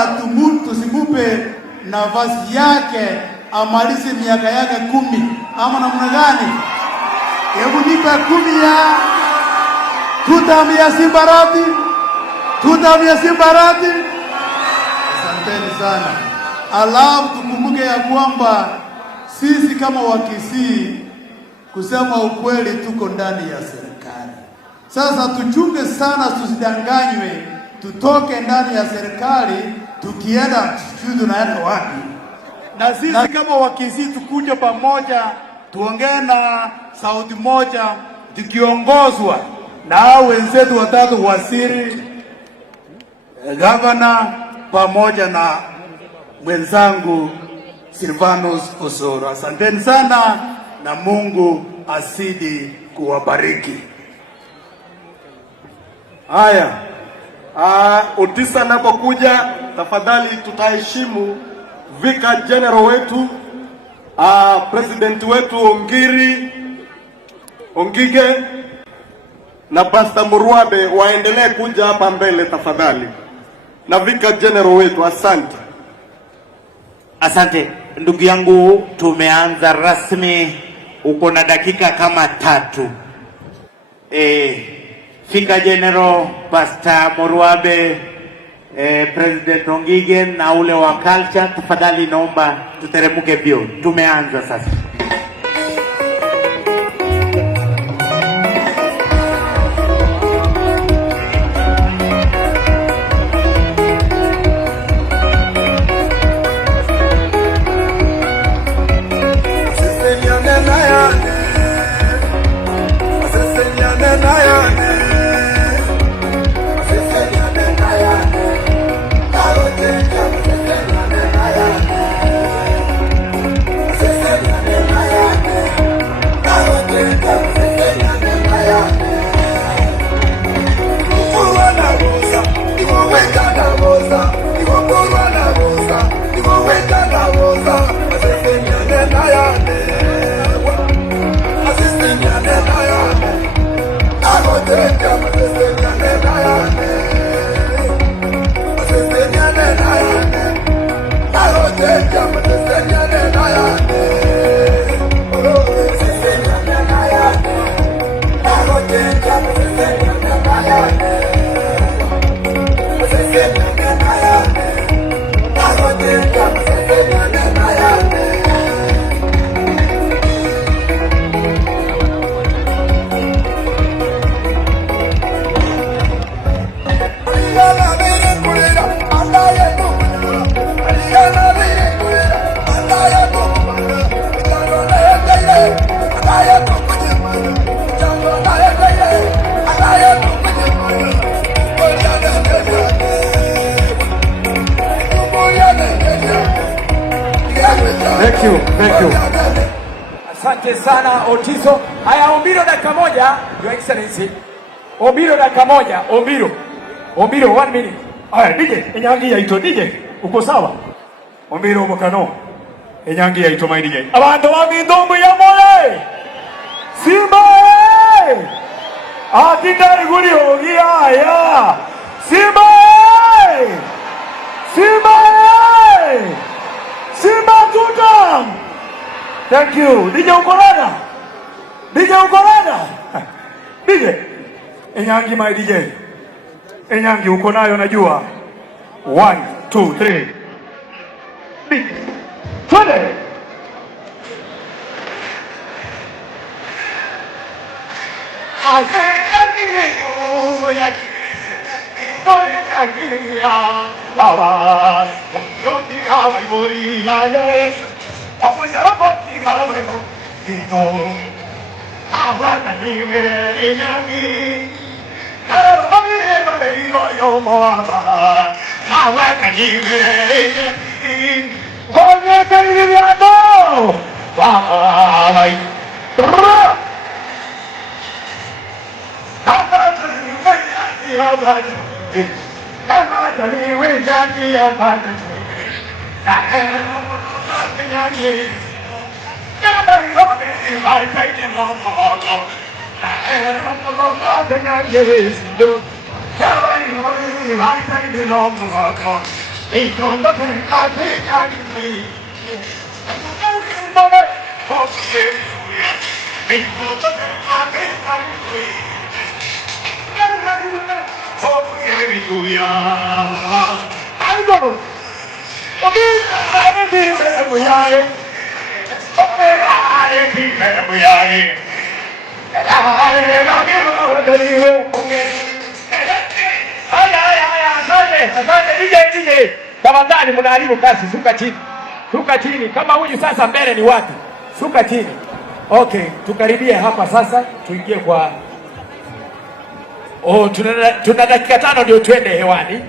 tusimupe nafasi yake amalize miaka yake 10 ama namna gani? Hebu nipe 10 ya tutamia Simba Arati. Tutamia Simba Arati. Asanteni sana. Alafu tukumbuke ya kwamba sisi kama Wakisii, kusema ukweli, tuko ndani ya serikali. Sasa tuchunge sana tusidanganywe, tutoke ndani ya serikali tukienda sijui tunaenda wapi. Na sisi kama Wakisii tukuje pamoja, tuongee na sauti moja, tukiongozwa na wenzetu watatu, waziri, gavana pamoja na mwenzangu Silvanus Osoro. Asanteni sana na Mungu asidi kuwabariki. Haya, Otisa napokuja tafadhali tutaheshimu Vicar General wetu, President wetu Ongige na Pastor Murwabe waendelee kuja hapa mbele tafadhali, na Vicar General wetu. Asante. Asante ndugu yangu, tumeanza rasmi, uko na dakika kama 3. Vicar General, Pastor Murwabe, President Ongige na ule wa culture, tafadhali naomba tuteremuke bio. Tumeanza sasa. Thank you. Asante sana Otizo. Haya, Ombiro dakika moja, Your Excellency. Ombiro dakika moja, Ombiro 1 minute. Haya, DJ, enyangi ya ito DJ. Uko sawa? Ombiro mukano. Enyangi ya ito my DJ. Abantu wa Mindumbu ya mole. Simba! Atinda iguli ogia ya. Simba! Simba! Simba tutam! Thank you. DJ Ukorada. DJ. Enyangi my DJ. Enyangi uko nayo najua. 1, 2, 3. DJ. Twende. DJ, tafadhali mnaharibu kasi, suka chini. Kama huyu sasa mbele ni watu, suka chini. Okay, tukaribie hapa sasa, tuingie kwa tuna dakika 5 ndio twende hewani.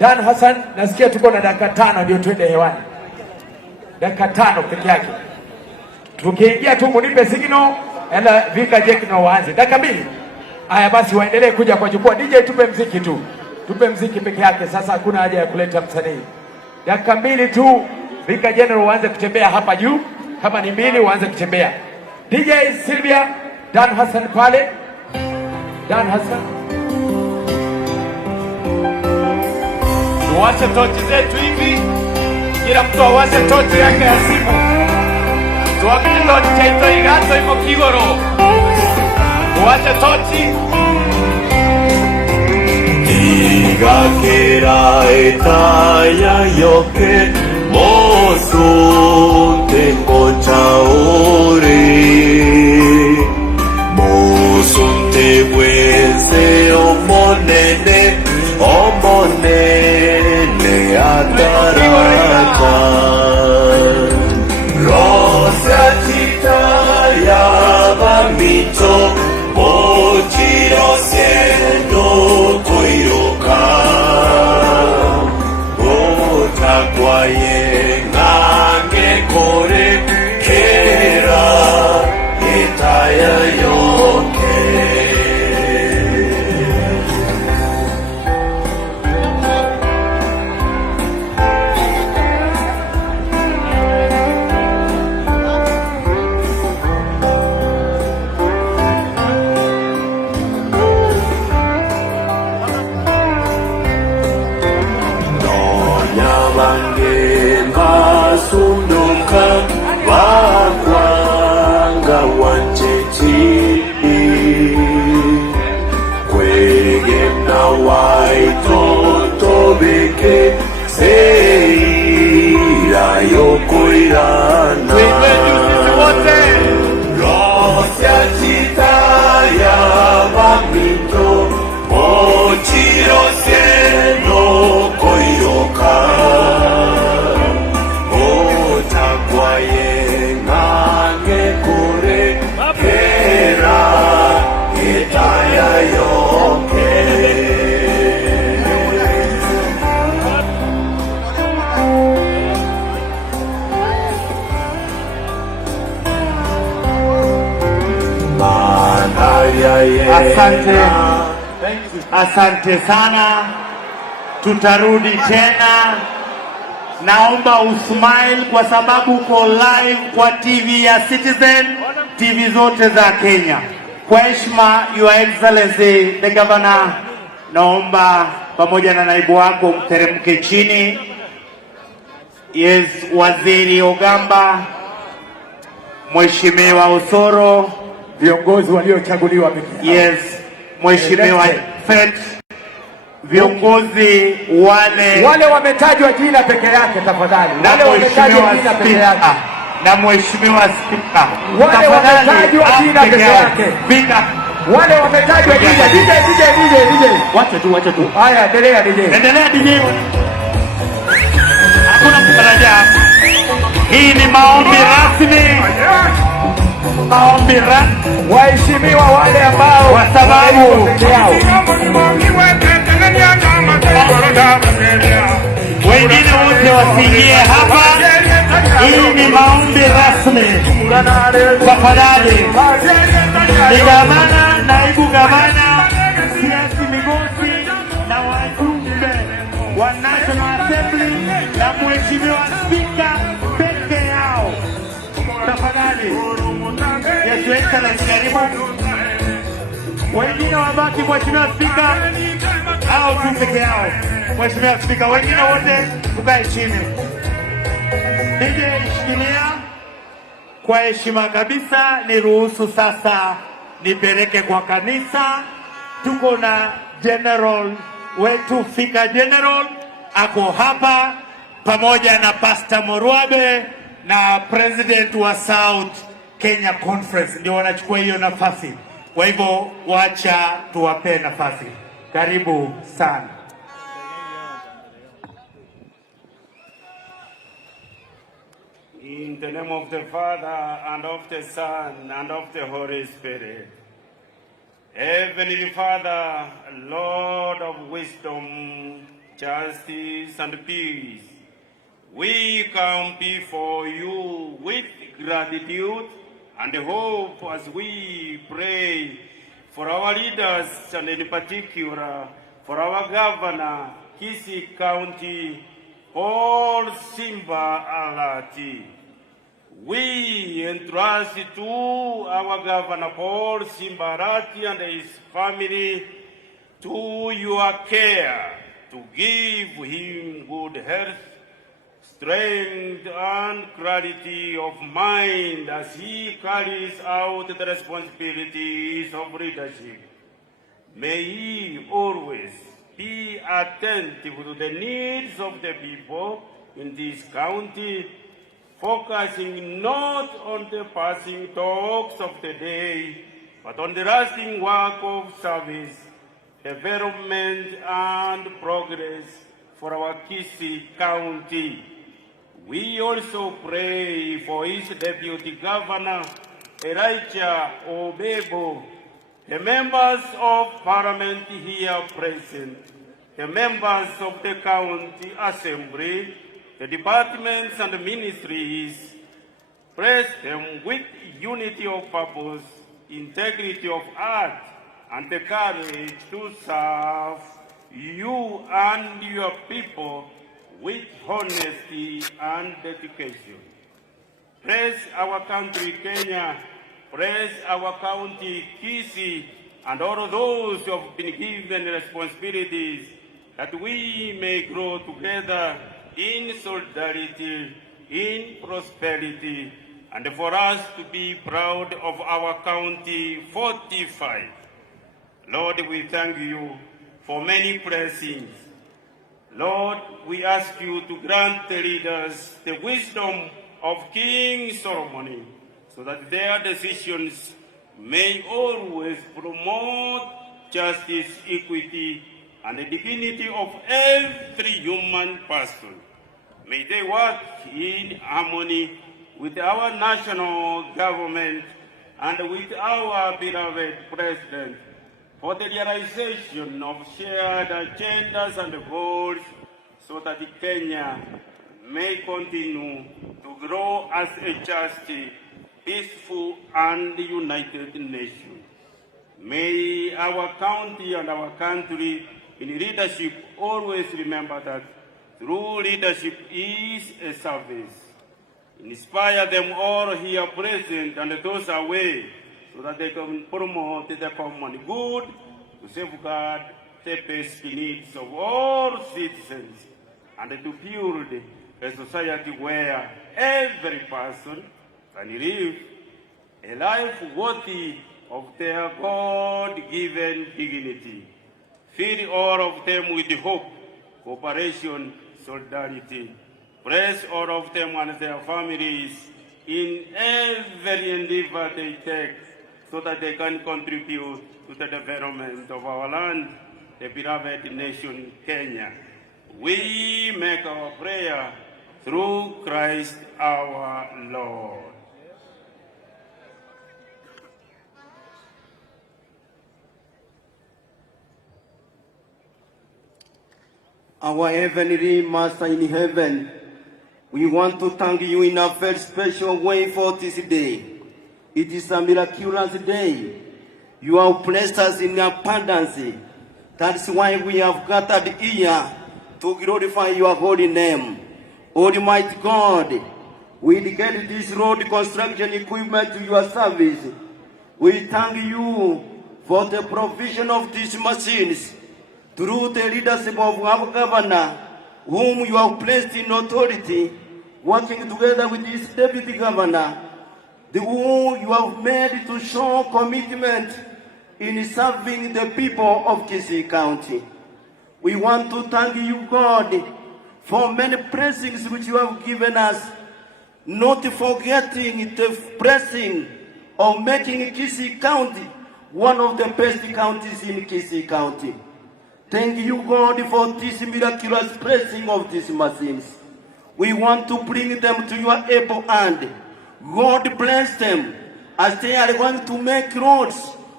Dan Hassan, nasikia tuko na dakika 5 ndio twende hewani. Dakika 5 peke yake. Tukiingia tu munipe signal, ela Vicar General waanze. Dakika 2. Haya basi waendelee kuja kwa jukwaa. DJ tupe mziki tu. tupe mziki peke yake. Sasa hakuna haja ya kuleta msanii. Dakika 2 tu Vicar General waanze kutembea hapa juu, kama ni 2 waanze kutembea. DJ Sylvia, Dan Hassan pale. Dan Hassan. Tuwache tochi zetu hivi. Kila mtu awache tochi yake ya simu. Tuwache tochi chaito igato imo kigoro. Tuwache tochi. Igakera etaya yoke mosunte mochaore mosunte bwense omonene omonene atarata rosa chitaya bamito mochiro siendo koiroka otakwaye ngange kore kera etaya yoke. Sunduka wakwanga wanchechini kwege na waitotobeke seira yokoirana rosya chitaya mamito mochiro siendo koiroka Asante, asante sana. Tutarudi tena. Naomba usmile kwa sababu uko live kwa TV ya Citizen, TV zote za Kenya. Kwa heshima, Your Excellency the Governor, naomba pamoja na naibu wako mteremke chini. Yes, Waziri Ogamba, Mheshimiwa Osoro, viongozi waliochaguliwa pekee. Yes, Mheshimiwa Fet, viongozi wale wametajwa jina peke yake tafadhali. Wale wametajwa jina peke yake. Na Mheshimiwa Spika, wale wametajwa jina peke yake. Wale wametajwa jina. DJ. Wacha tu. Haya, endelea DJ. Hakuna kutaraja. Hii ni maombi rasmi. Waheshimiwa wale ambao kwa sababu wengine wote wasiingie hapa. Hii ni maombi rasmi. Tafadhali ni gavana, naibu gavana, siasi Migosi na wajumbe wa National Assembly na Mheshimiwa Spika peke yao. Tafadhali. Yes, Your Excellency, karibu. Wengine wabaki, Mheshimiwa Spika, au tu peke yao. Mheshimiwa Spika, wengine wote tukae chini. DJ shikilia. Kwa heshima kabisa, niruhusu sasa nipeleke kwa kanisa. Tuko na General wetu, Vicar General ako hapa pamoja na Pastor Morwabe na President wa South Kenya Conference, ndio wanachukua hiyo nafasi. Kwa hivyo wacha tuwape nafasi. Karibu sana. In the name of the Father, and of the Son, and of the Holy Spirit. Heavenly Father, Lord of wisdom, justice, and peace, we come before you with gratitude and hope as we pray for our leaders, and in particular for our governor, Kisii County, Paul Simba Arati. We entrust to our governor, Paul Simba Arati, and his family to your care, to give him good health, strength, and clarity of mind as he carries out the responsibilities of leadership. May he always be attentive to the needs of the people in this county, focusing not on the passing talks of the day, but on the lasting work of service, development, and progress for our Kisii County. We also pray for his Deputy Governor, Elijah Obebo, the members of Parliament here present, the members of the County Assembly, the departments and ministries. Bless them with unity of purpose, integrity of heart, and the courage to serve you and your people with honesty and dedication. Bless our country, Kenya. Bless our county, Kisii, and all those who have been given responsibilities, that we may grow together in solidarity, in prosperity, and for us to be proud of our county fortified. Lord, we thank you for many blessings. Lord, we ask you to grant the leaders the wisdom of King Solomon, so that their decisions may always promote justice, equity, and the dignity of every human person. May they work in harmony with our national government and with our beloved President for the realization of shared agendas and goals, so that Kenya may continue to grow as a just, peaceful, and united nation. May our county and our country in leadership always remember that true leadership is a service. Inspire them all here present and those away, so that they can promote the common good, to safeguard the basic needs of all citizens, and to build a society where every person can live a life worthy of their God-given dignity. Fill all of them with hope, cooperation, solidarity. Bless all of them and their families in every endeavor they take, so that they can contribute to the development of our land, the beloved nation, Kenya. We make our prayer through Christ our Lord. Our Heavenly Master in heaven, we want to thank you in a very special way for this day. It is a miraculous day. You have blessed us in abundance. That's why we have gathered here to glorify your holy name. Almighty God, we dedicate this road construction equipment to your service. We thank you for the provision of these machines through the leadership of our governor, whom you have placed in authority, working together with this deputy governor, whom you have made to show commitment in serving the people of Kisii County. We want to thank you, God, for many blessings which you have given us, not forgetting the blessing of making Kisii County one of the best counties in Kisii County. Thank you, God, for this miraculous blessing of these machines. We want to bring them to your able hand. God bless them as they are going to make roads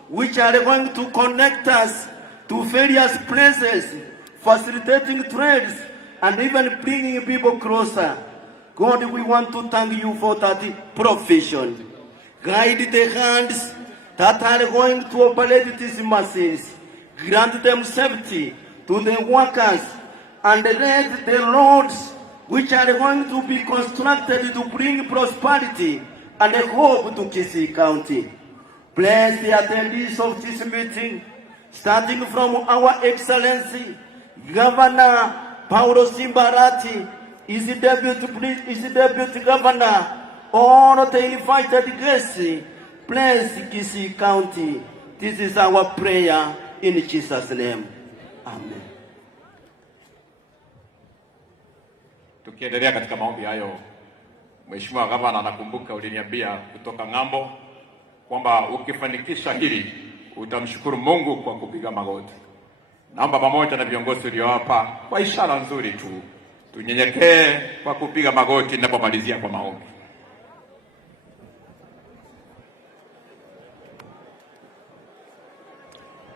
which are going to connect us to various places, facilitating trades and even bringing people closer. God, we want to thank you for that provision. Guide the hands that are going to operate these machines. Grant them safety, to the workers, and let the roads which are going to be constructed to bring prosperity and hope to Kisii County. Bless the attendees of this meeting, starting from our Excellency Governor Paulo Simbarati, is the deputy governor, all the invited guests. Bless Kisii County. This is our prayer in Jesus' name. Amen. Tukiendelea katika maombi hayo, Mheshimiwa Gavana, nakumbuka uliniambia kutoka ng'ambo kwamba ukifanikisha hili utamshukuru Mungu kwa kupiga magoti. Naomba pamoja na viongozi uliowapa kwa ishara nzuri tu tunyenyekee kwa kupiga magoti ninapomalizia kwa maombi.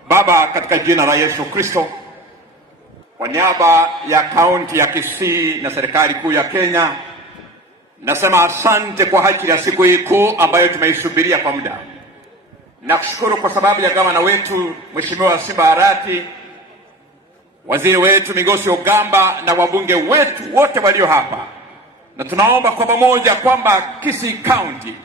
Baba, katika jina la Yesu Kristo, kwa niaba ya kaunti ya Kisii na serikali kuu ya Kenya, nasema asante kwa ajili ya siku hii kuu ambayo tumeisubiria kwa muda. Nakushukuru kwa sababu ya gavana wetu Mheshimiwa Simba Arati, waziri wetu Migosi Ogamba na wabunge wetu wote walio hapa. Na tunaomba kwa pamoja kwamba Kisii County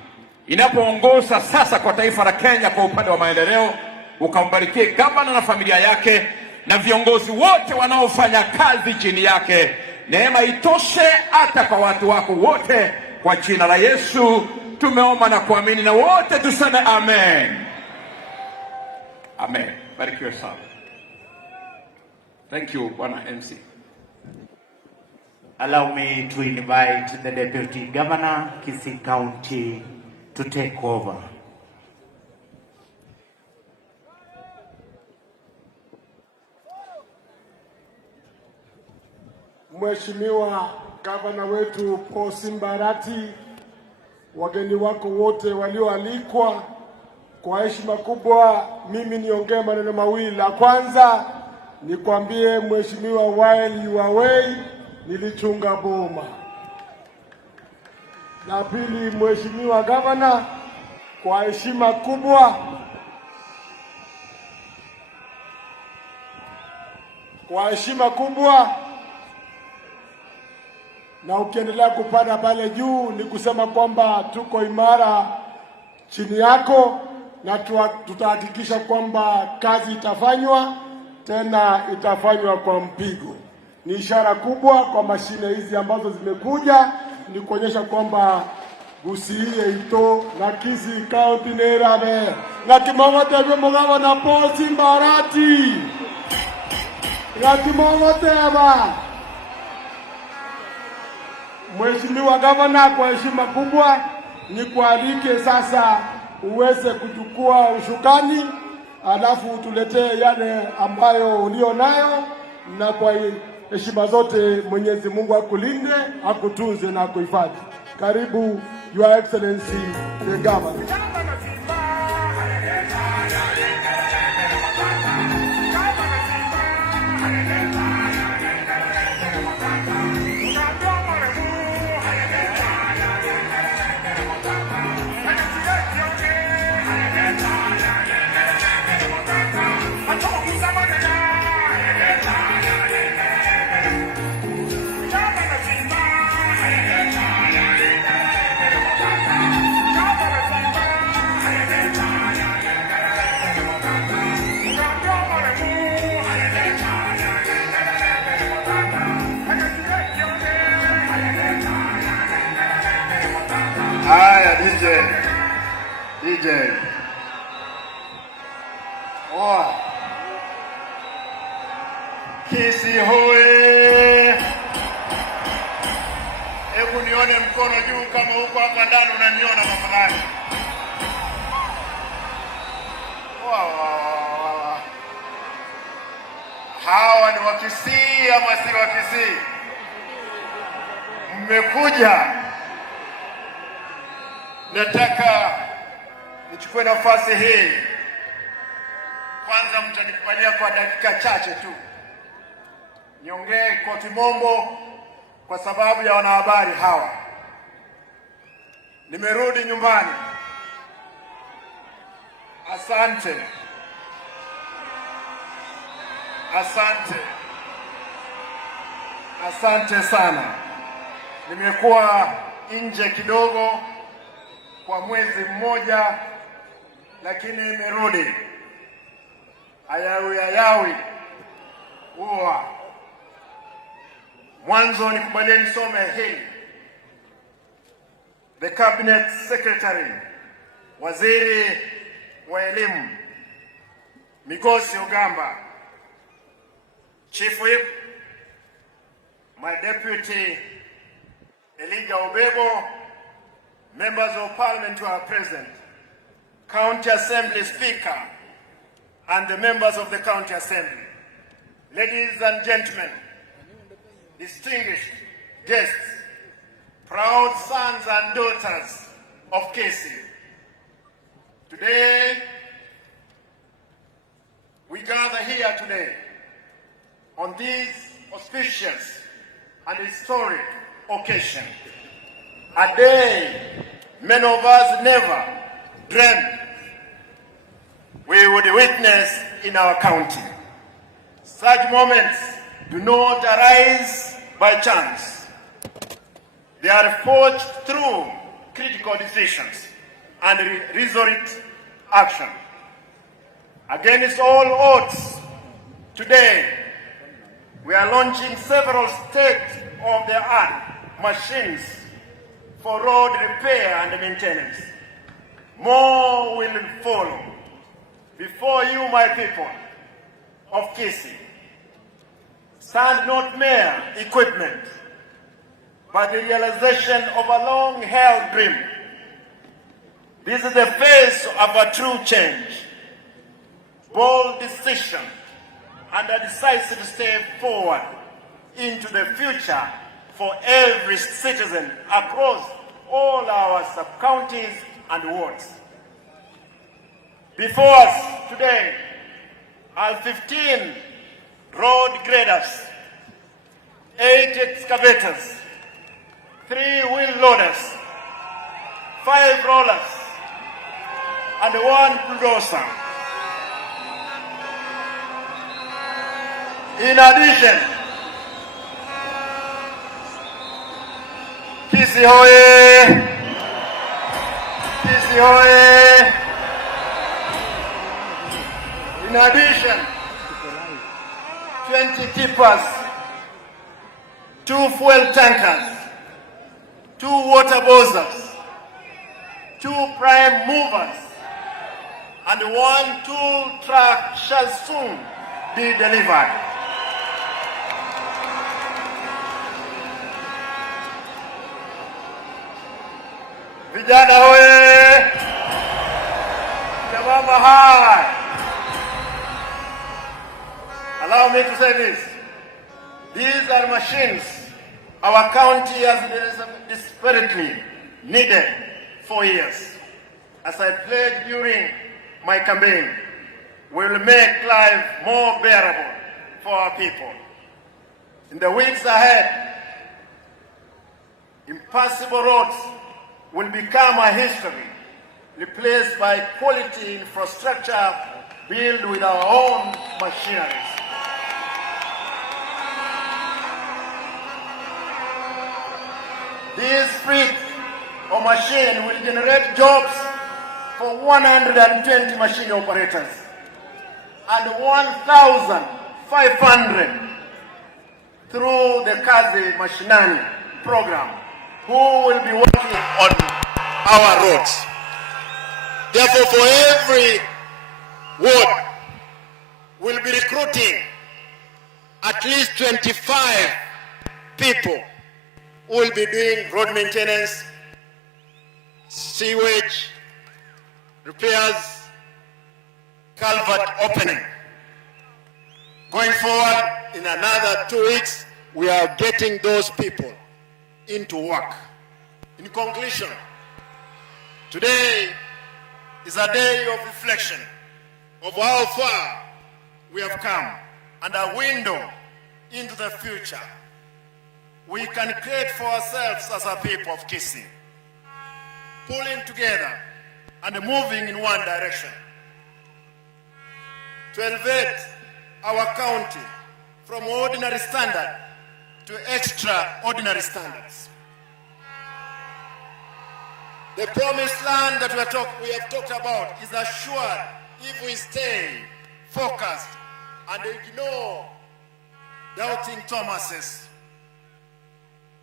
inapoongoza sasa kwa taifa la Kenya kwa upande wa maendeleo, ukambarikie gavana na familia yake na viongozi wote wanaofanya kazi chini yake. Neema itoshe hata kwa watu wako wote, kwa jina la Yesu tumeomba na kuamini, na wote tuseme amen. Amen. Barikiwe sana. Thank you, Bwana MC. Allow me to invite the Deputy Governor, Kisii County, to take over. Mheshimiwa Gavana wetu Paul Simba Arati, wageni wako wote walioalikwa, kwa heshima kubwa mimi niongee maneno mawili. La kwanza nikwambie Mheshimiwa, while you were away nilichunga boma. La pili, Mheshimiwa Gavana, kwa heshima kubwa na ukiendelea kupanda pale juu, ni kusema kwamba tuko imara chini yako na tutahakikisha kwamba kazi itafanywa, tena itafanywa kwa mpigo. Ni ishara kubwa kwa mashine hizi ambazo zimekuja, ni kuonyesha kwamba Gusii ito na Kisii County nerabe na kimong'ote mugabo na Paul Simba Arati na kimong'ote aba. Mheshimiwa Gavana, kwa heshima kubwa ni kualike sasa uweze kuchukua ushukani, alafu utuletee yale ambayo ulio nayo, na kwa heshima zote Mwenyezi Mungu akulinde, akutunze na kuhifadhi. Karibu Your Excellency the Governor. DJ. Oh. Kisii hoye. Hebu nione mkono juu kama huko hapa ndani unaniona mafadhali. Wow. Hawa ni wa Kisii ama si wa Kisii? Mmekuja. Nataka nichukue nafasi hii. Kwanza mtanikubalia kwa dakika chache tu niongee kwa kimombo kwa sababu ya wanahabari hawa. Nimerudi nyumbani. Asante. Asante sana. Nimekuwa nje kidogo kwa mwezi mmoja, lakini nimerudi. Ayawi huwa mwanzo nikubalie nisome hili. The Cabinet Secretary, Waziri wa Elimu Migosi Ogamba, Chief Whip, my Deputy Elijah Obebo, Members of Parliament who are present, County Assembly Speaker, and the members of the County Assembly, ladies and gentlemen, distinguished guests, proud sons and daughters of Kisii. Today, we gather here today on this auspicious and historic occasion, a day many of us never dreamed we would witness in our county. Such moments do not arise by chance. They are forged through critical decisions and resolute action. Against all odds, today we are launching several state-of-the-art machines for road repair and maintenance. More will follow. Before you, my people of Kisii, stand not mere equipment, but the realization of a long-held dream. This is the face of a true change, bold decision, and a decisive step forward into the future for every citizen across all our sub-counties and wards. Before us today are 15 road graders, 8 excavators, 3 wheel loaders, 5 rollers, and 1 bulldozer. In addition, Kisii hoye! Kisii hoye! In addition, 20 tippers, 2 fuel tankers, 2 water bozers, 2 prime movers, and 1 tool truck shall soon be delivered. Vijana hoye! Jamama hai! Allow me to say this. These are machines our county has desperately needed for years. As I pledged during my campaign, we will make life more bearable for our people. In the weeks ahead, impassable roads will become a history, replaced by quality infrastructure built with our own machineries. This fleet or machine will generate jobs for 120 machine operators and 1,500 through the Kazi Mashinani program, who will be working on our roads. Therefore, for every ward, we'll be recruiting at least 25 people who will be doing road maintenance, sewage repairs, culvert opening. Going forward, in another 2 weeks, we are getting those people into work. In conclusion, today is a day of reflection of how far we have come and a window into the future we can create for ourselves as a people of Kisii, pulling together and moving in one direction to elevate our county from ordinary standard to extraordinary standards. The promised land that we have talked about is assured if we stay focused and ignore doubting Thomases.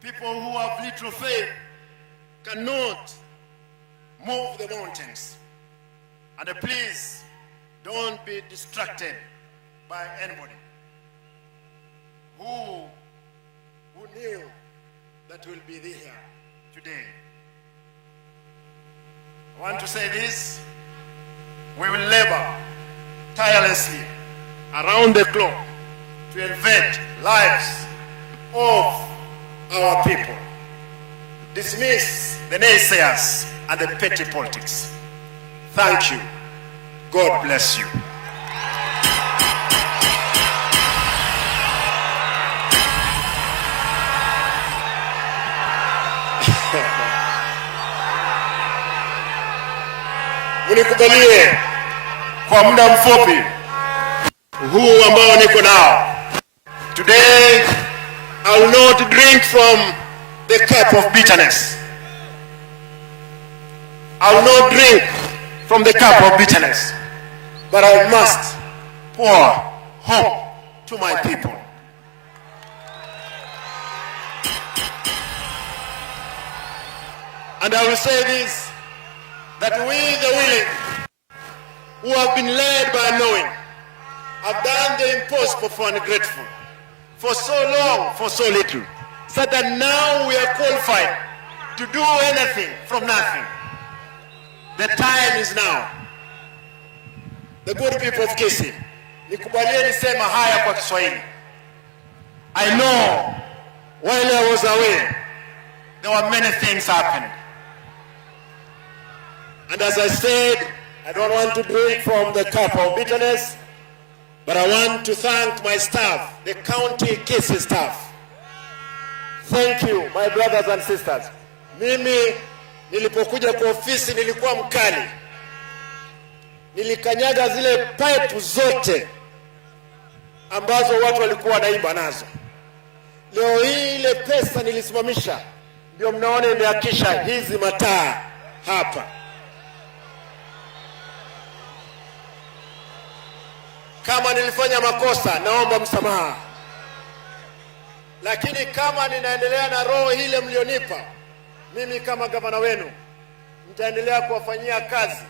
People who have little faith cannot move the mountains. And please don't be distracted by anybody who knew that we'll be here today. I want to say this: we will labor tirelessly around the clock to elevate lives of our people, dismiss the naysayers and the petty politics. Thank you. God bless you. Munikubalie kwa muda mfupi huu ambao niko nao. Today I will not drink from the cup of bitterness. I will not drink from the cup of bitterness, but I must pour hope to my people. And I will say this, that we the willing, who have been led by knowing, have done the impossible for ungrateful, for so long, for so little, so that now we are qualified to do anything from nothing. The time is now. The good people of Kisii, nikubalie nisema haya kwa Kiswahili. I know while I was away, there were many things happening. And as I said, I don't want to drink from the cup of bitterness, but I want to thank my staff, the county Kisii staff. Thank you, my brothers and sisters. Mimi nilipokuja kwa ofisi nilikuwa mkali. Nilikanyaga zile pipe zote ambazo watu walikuwa wanaiba nazo. Leo hii ile pesa nilisimamisha, ndio mnaona imeakisha hizi mataa hapa. Kama nilifanya makosa, naomba msamaha. Lakini kama ninaendelea na roho ile mlionipa, mimi kama gavana wenu nitaendelea kuwafanyia kazi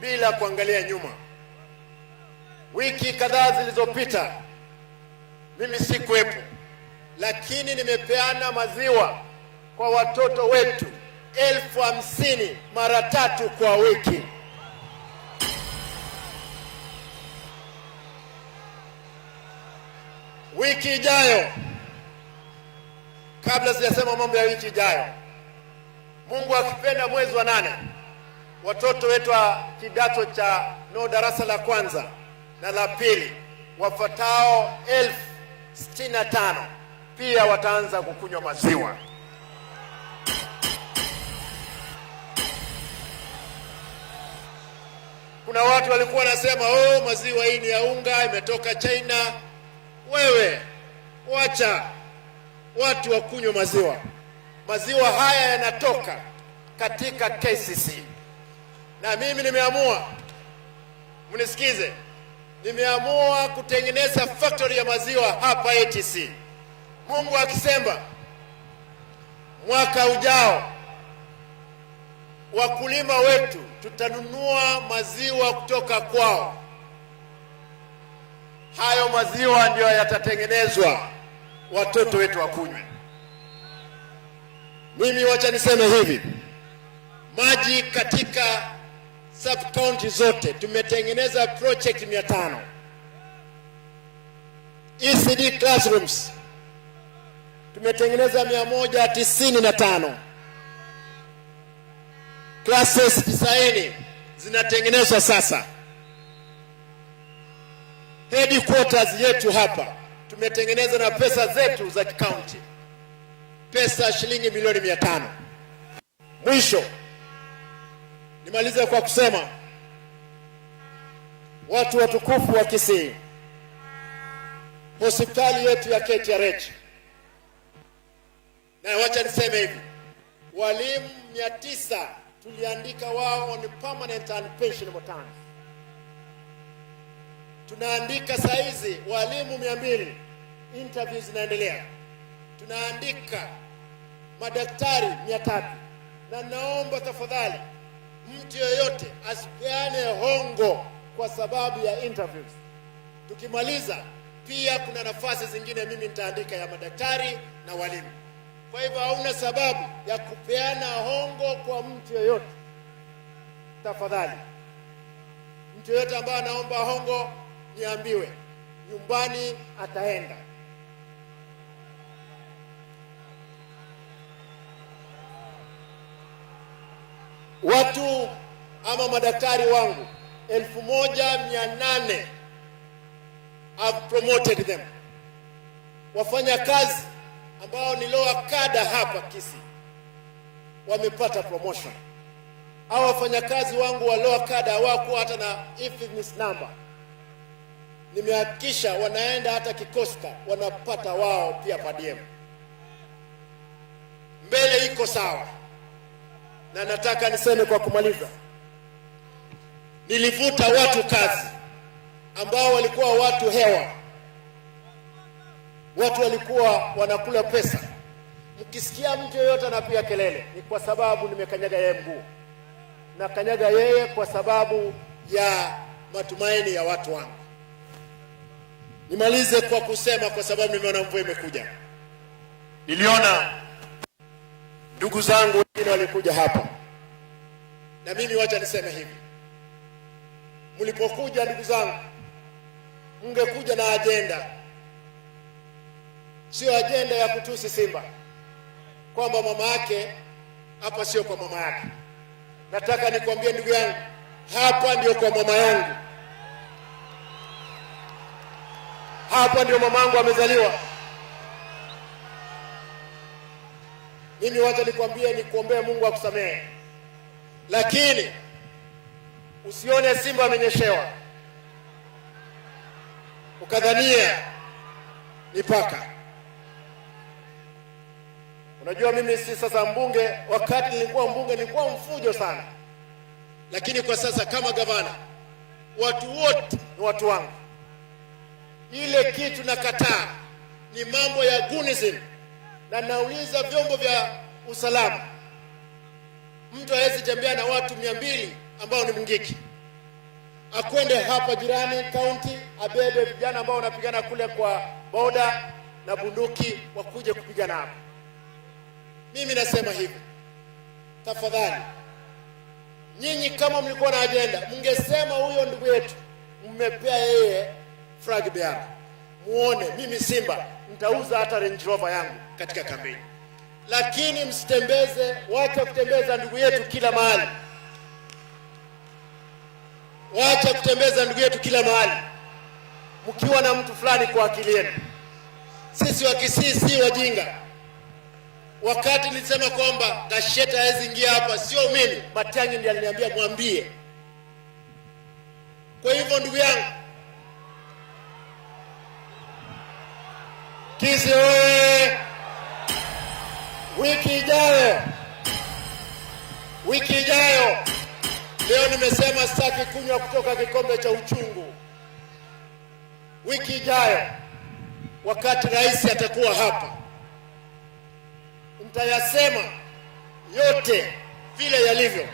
bila kuangalia nyuma. Wiki kadhaa zilizopita mimi sikuwepo, lakini nimepeana maziwa kwa watoto wetu 50,000 mara 3 kwa wiki. Wiki ijayo, kabla sijasema mambo ya wiki ijayo, Mungu akipenda, mwezi wa 8, watoto wetu wa kidato cha darasa la kwanza na la pili wafatao 65,000 pia wataanza kukunywa maziwa. Kuna watu walikuwa wanasema maziwa hii ni ya unga, imetoka China. Wewe wacha watu wakunywe maziwa. Maziwa haya yanatoka katika KCC. Na mimi nimeamua, mnisikize, nimeamua kutengeneza factory ya maziwa hapa ATC. Mungu akisema, mwaka ujao wakulima wetu tutanunua maziwa kutoka kwao. Hayo maziwa ndio yatatengenezwa watoto wetu wakunywe. Mimi wacha niseme hivi, maji katika sub county zote tumetengeneza project 500. ECD classrooms tumetengeneza 195. Classes 90 zinatengenezwa sasa. Headquarters yetu hapa tumetengeneza na pesa zetu za county, pesa shilingi milioni 500. Mwisho nimalize kwa kusema, watu watukufu wa Kisii, hospitali yetu ya KTRH Na wacha niseme hivi, walimu 900 tuliandika wao on permanent and pensionable terms. Tunaandika saizi walimu 200, interviews zinaendelea. Tunaandika madaktari 300, na naomba tafadhali mtu yoyote asipeane hongo kwa sababu ya interviews. Tukimaliza pia kuna nafasi zingine mimi nitaandika ya madaktari na walimu. Kwa hivyo hauna sababu ya kupeana hongo kwa mtu yoyote. Tafadhali, mtu yoyote ambaye anaomba hongo niambiwe, nyumbani ataenda. Watu ama madaktari wangu 1800 I've promoted them. Wafanya kazi ambao ni lower kada hapa Kisii wamepata promotion. Hao wafanyakazi wangu wa lower kada hawakuwa hata na e-fitness number. Nimehakikisha wanaenda hata kikoska wanapata wao pia per diem. Mbele iko sawa. Na nataka niseme kwa kumaliza, nilivuta watu kazi ambao walikuwa watu hewa. Watu walikuwa wanakula pesa. Mkisikia mtu yoyote anapiga kelele, ni kwa sababu nimekanyaga yeye mguu. Na kanyaga yeye kwa sababu ya matumaini ya watu wangu. Nimalize kwa kusema, kwa sababu nimeona mvua imekuja. Niliona ndugu zangu wengine walikuja hapa. Na mimi wacha niseme hivi. Mlipokuja ndugu zangu, mngekuja na agenda. Sio agenda ya kutusi Simba, kwamba mama yake hapa sio kwa mama yake. Nataka nikwambie ndugu yangu, hapa ndio kwa mama yangu. Hapa ndio mamangu amezaliwa. Mimi wacha nikwambie, nikuombee Mungu akusamehe. Lakini usione Simba amenyeshewa ukadhania ni paka. Unajua mimi si sasa mbunge. Wakati nilikuwa mbunge nilikuwa mfujo sana. Lakini kwa sasa kama gavana, watu wote ni watu wangu. Ile kitu nakataa ni mambo ya gunism. Na nauliza vyombo vya usalama, mtu hawezi tembea na watu 200 ambao ni mngiki. Akwende hapa jirani county, abebe vijana ambao wanapigana kule kwa boda na bunduki, wakuje kupigana hapa. Mimi nasema hivi, tafadhali, nyinyi kama mlikuwa na agenda, mngesema huyo ndugu yetu mmepea yeye flag bearer. Muone mimi Simba nitauza hata Range Rover yangu katika kampeni. Lakini msitembeze, wacha kutembeza ndugu yetu kila mahali. Wacha kutembeza ndugu yetu kila mahali mkiwa na mtu fulani kwa akili yenu. Sisi wa Kisii si wajinga. Wakati nilisema kwamba Gasheta hawezi ingia hapa, sio mimi, Matiang'i ndiye aliniambia mwambie. Kwa hivyo ndugu yangu, Kisii oye! Wiki ijayo, leo nimesema sitaki kunywa kutoka kikombe cha uchungu. Wiki ijayo, wakati rais atakuwa hapa, mtayasema yote vile yalivyo.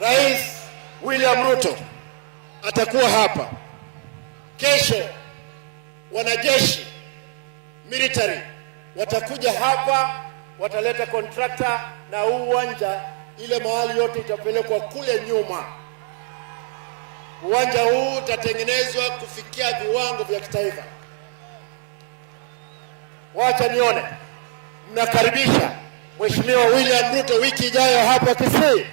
Rais William Ruto atakuwa hapa. Kesho wanajeshi military watakuja hapa, wataleta contractor na uwanja, ile mahali yote itapelekwa kule nyuma. Uwanja huu utatengenezwa kufikia viwango vya kitaifa. Wacha nione mnakaribisha Mheshimiwa William Ruto wiki ijayo hapa Kisii.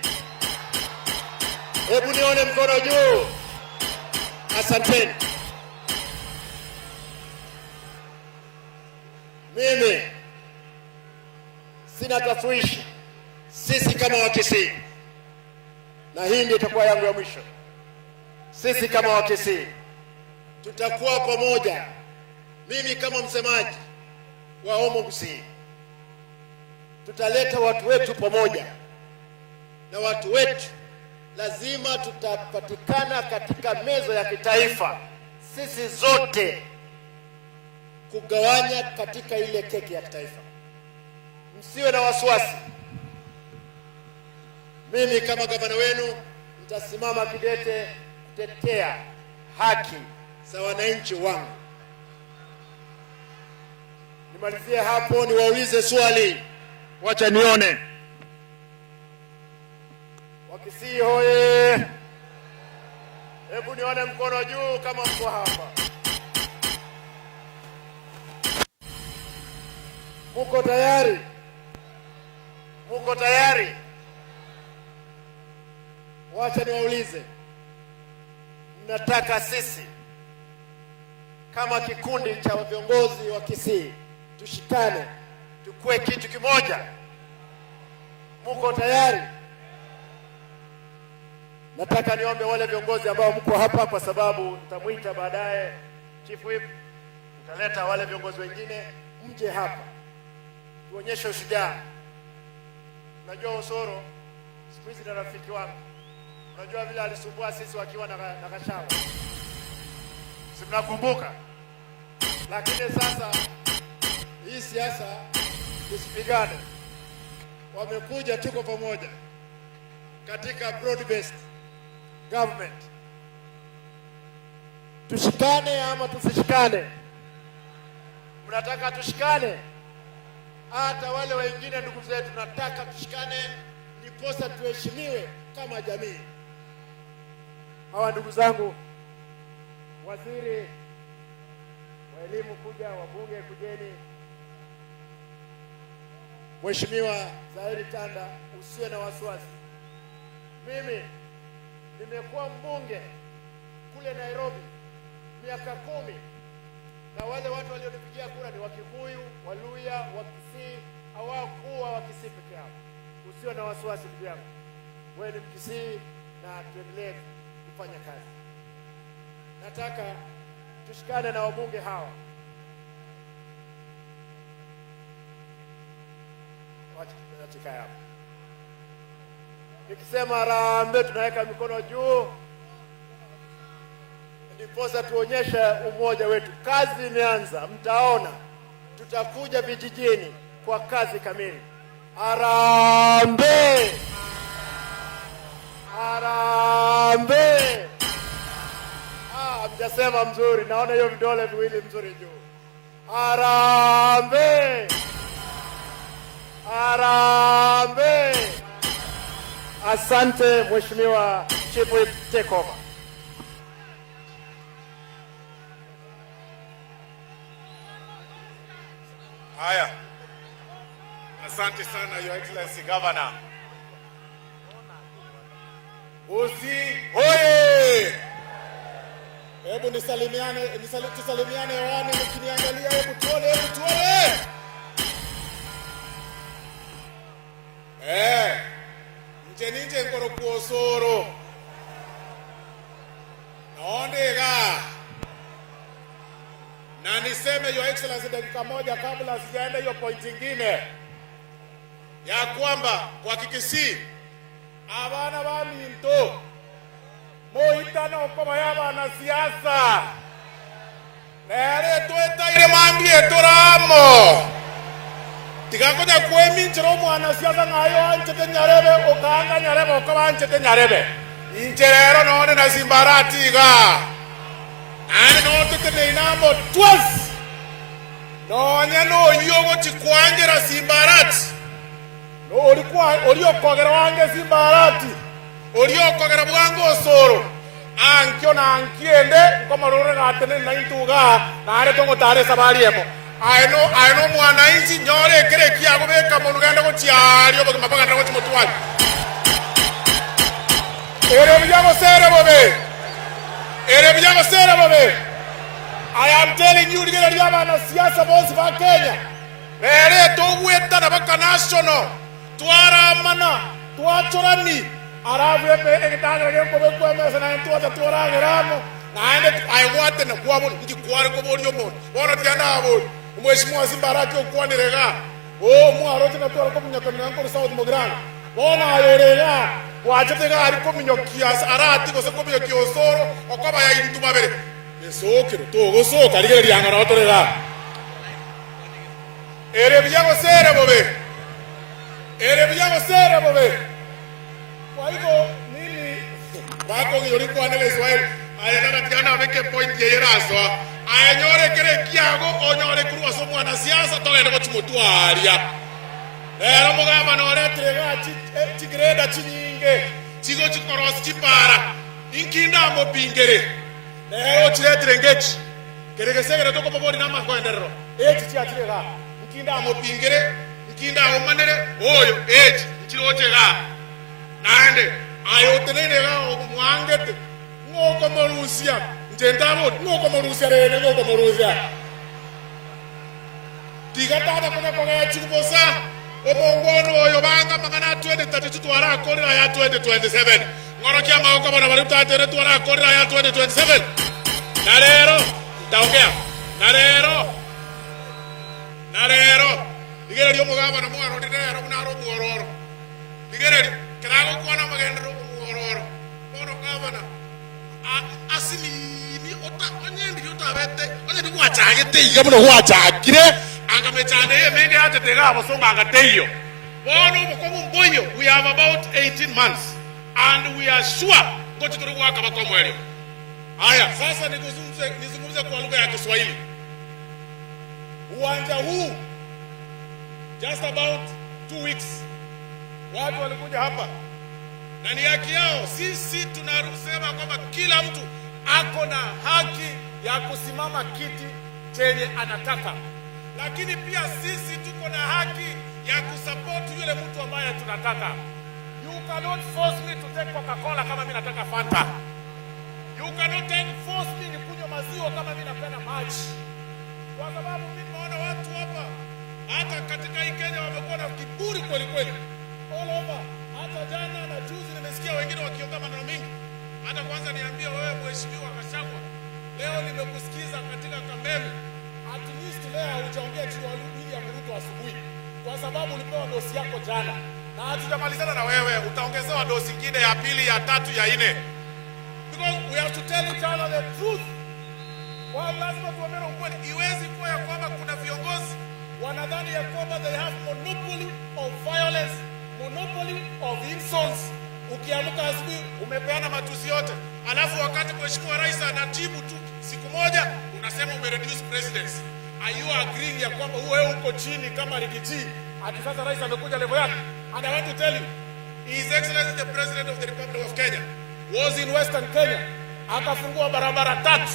Hebu nione mkono juu. Asanteni. Mimi sina tafwishi. Sisi kama Wakisii, na hii ndio itakuwa yangu ya mwisho, sisi kama Wakisii tutakuwa pamoja Mimi kama msemaji wa Omo Gusii, tutaleta watu wetu pamoja, na watu wetu lazima tutapatikana katika meza ya kitaifa, sisi zote kugawanya katika ile keki ya kitaifa. Msiwe na wasiwasi. Mimi kama gavana wenu nitasimama kidete kutetea haki za wananchi wangu. Nimalizie hapo, niwaulize swali. Wacha nione. Wakisii hoye! Hebu nione mkono juu kama mko hapa. Muko tayari? Muko tayari? Wacha niwaulize. Mnataka sisi kama kikundi cha viongozi wa Kisii tushikane, tukue kitu kimoja? Muko tayari? Nataka niombe wale viongozi ambao mko hapa, kwa sababu nitamuita baadaye Chief Whip, tutaleta wale viongozi wengine, mje hapa tuonyeshe ushujaa. Unajua Osoro siku hizi na rafiki wangu, unajua vile alisumbua sisi wakiwa na Gachagua, si mnakumbuka? Lakini sasa hii siasa tusipigane, wamekuja, tuko pamoja katika broad based government. Tushikane ama tusishikane? Mnataka tushikane? Hata wale wengine ndugu zetu nataka tushikane, ndiposa tuheshimiwe kama jamii. Hawa ndugu zangu, waziri wa elimu kuja, wabunge kujeni. Mheshimiwa Zahiri Tanda, usiwe na wasiwasi. Mimi nimekuwa mbunge kule Nairobi miaka 10, na wale watu walionipigia kura ni Wakikuyu, Waluya, Wakisii, hawakuwa Wakisii peke yao. Usiwe na wasiwasi ndugu yangu, wewe ni Mkisii na tuendelee kufanya kazi. Nataka tushikane na wabunge hawa. Wacha hapa. Nikisema harambee tunaweka mikono juu, ndiposa tuonyeshe umoja wetu. Kazi imeanza, mtaona tutakuja vijijini kwa kazi kamili. Harambee! Harambee! Mjasema mzuri, naona hiyo vidole viwili mzuri juu. Harambee! Harambee! Asante Mheshimiwa Chief Whip, take over. Haya. Asante sana Your Excellency Governor. Gusii hoye! Hebu tusalimiane hewani mkiniangalia, hebu tuone. Nje nkoro kuosoro. Naondega. Na niseme Your Excellency dakika moja kabla sijaenda hiyo point nyingine, ya kwamba kwa Kikisii abana ba minto moitana okoma y'abana siasa nere twetaire mambie toramo tigakonya kweminjira omwana siasa ng'ayo anchete Nyarebe okanga Nyarebe okaba anchete Nyarebe inche rero none na Simbarati iga ane notete inambo twas nonya noyogo chikwanjira Simbarati no oliokogera wange Simbarati oliokogera bwange Osoro ankyo na ankiende nkomarore gatene na intuga na are tongo tare sabariemo aino mwana inzi nyore kere kiago beka munu ganda go chiari obo mapanga go chimotwali ere bijago sere bobe. I am telling you, nigga, na siasa bosi ba Kenya ere to weta na baka national tuara mana tuachorani arabu epe ekitanga ke ko mesa na tuata tuara geramo naende aigwate na kwabo ndikware ko bori omo bona tiana abo mheshimiwa Simbarati okwanirega mwaro tina twara ko munyakana ko South Mogran bona ayorega wachetega ari ko munyokias arati ko se ko munyokiosoro okaba ya intuma bere esokero to gosoka ligere lyangana otorega ere byago sere bobe kwa hivyo mimi bako ngiyori kwanele Israel ayana tiana abeke point ye raso ayanyore kere kiago onyore kuruwa so mwana siasa togende ko tumutwaria era mugamba nore trega tigreda chinyinge chigo chikoros chipara inkinda mo pingere o chiretre ngechi keregesegere toko pobori na makoenderero echi chiatrega inkinda mo pingere inkinda o manere oyo echi chirochega naende ayotenene ga mwangete ngoko morusia njendamo ngoko morusia rene ngoko morusia tigatata kuna chibusa omongono oyo banga magana 2032 twara akorera ya 2027 ngorokia maoko bana bari tatere twara akorera ya 2027 narero taongea narero digere lyo mugamba na mwaro ndero kunaro muororo digere kirago kuona magendero muororo bono gavana asili ni ota onyendi yotabete onyendi kwachagete igabuno kwachakire angamechane yemende atetega abosonga angateyo bono mukomu mbonyo we have about 18 months and we are sure ngoto turugwa kama kwa mwelio haya sasa nizungumze kwa lugha ya Kiswahili uwanja huu just about 2 weeks watu walikuja hapa na ni haki yao. Sisi tunarusema kwamba kila mtu ako na haki ya kusimama kiti chenye anataka, lakini pia sisi tuko na haki ya kusupport yule mtu ambaye tunataka. You cannot force me to take Coca-Cola kama mimi nataka Fanta. You cannot force me nikunywe maziwa kama mimi napenda maji. Kwa sababu mimi naona watu hapa hata katika hii Kenya wamekuwa na kiburi kweli kweli. All over. Hata jana na juzi nimesikia wengine wakiongea maneno mingi. Hata kwanza niambie wewe mheshimiwa Gachagua, leo nimekusikiza katika Kameme. At least leo hujaongea juu ya William Ruto asubuhi. Kwa sababu ulipewa dosi yako jana. Na hatujamalizana na wewe, utaongezewa dosi nyingine ya pili, ya tatu, ya nne. Because we have to tell each other the truth. Kwa lazima tuambiane ukweli. Iwezi kuwa ya kwamba kuna viongozi wanadhani ya kwamba they have monopoly of violence, monopoly of insults. Ukiamka asubuhi umepeana matusi yote, alafu wakati mheshimiwa rais anajibu tu siku moja unasema umereduce presidency. Are you agreeing ya kwamba wewe uko chini kama Rigiji? Ati sasa rais amekuja level yake. And I want to tell you, His Excellency the President of the Republic of Kenya was in Western Kenya. Akafungua barabara tatu,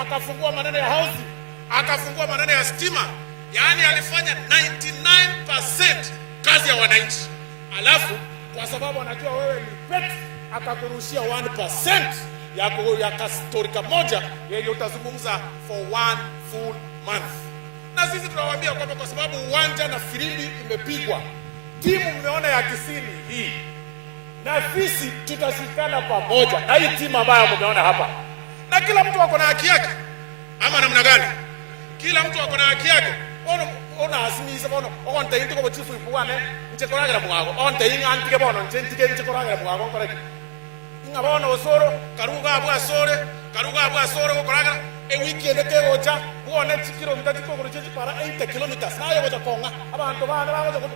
akafungua maneno ya housing, akafungua maneno ya stima. Yaani alifanya 99% kazi ya wananchi. Alafu kwa sababu anajua wewe ni pet, akakurushia 1% ya kastorika moja yenye utazungumza for 1 full month. Na sisi tunawaambia kwamba kwa sababu uwanja na filimbi imepigwa, timu mmeona ya Kisini hii, na sisi tutashikana pamoja na hii timu ambayo mmeona hapa. Na kila mtu ako na haki yake. Ama namna gani? Kila mtu ako na haki yake. Ona asimiza bono onte into ko chifu ipuane nchekoragira mugago onte inga antike bono ntike nchekoragira mugago koreki inga bono osoro karuga abwa sore koragira wiki endeke gocha buone kilomita tikogoro chechi para 80 kilometers nayo gocha konga abantu bana bagocha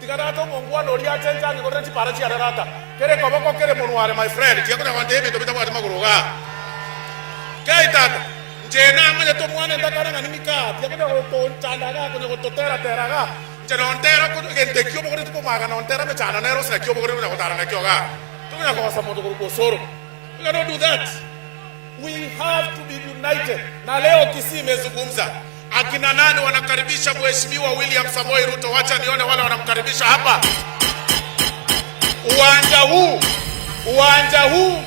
tikadato ngongwa no ria chenja ngoro chechi para chi arata kere koboko kere monware my friend tiakona wande ebe tobita bwa maguruga kaitata jena amanya to mwana ndakara ngani mika tiakona to ntanda ko ko totera teraga jena ontera ko gente kyo bogore to maga na ontera me chana nero sna kyo bogore ko tara na kyo ga to nya ko samoto ko soro. We cannot do that. We have to be united. Na leo Kisii imezungumza. Akina nani wanakaribisha mheshimiwa William Samoei Ruto? Wacha nione wale wanamkaribisha hapa. Uwanja huu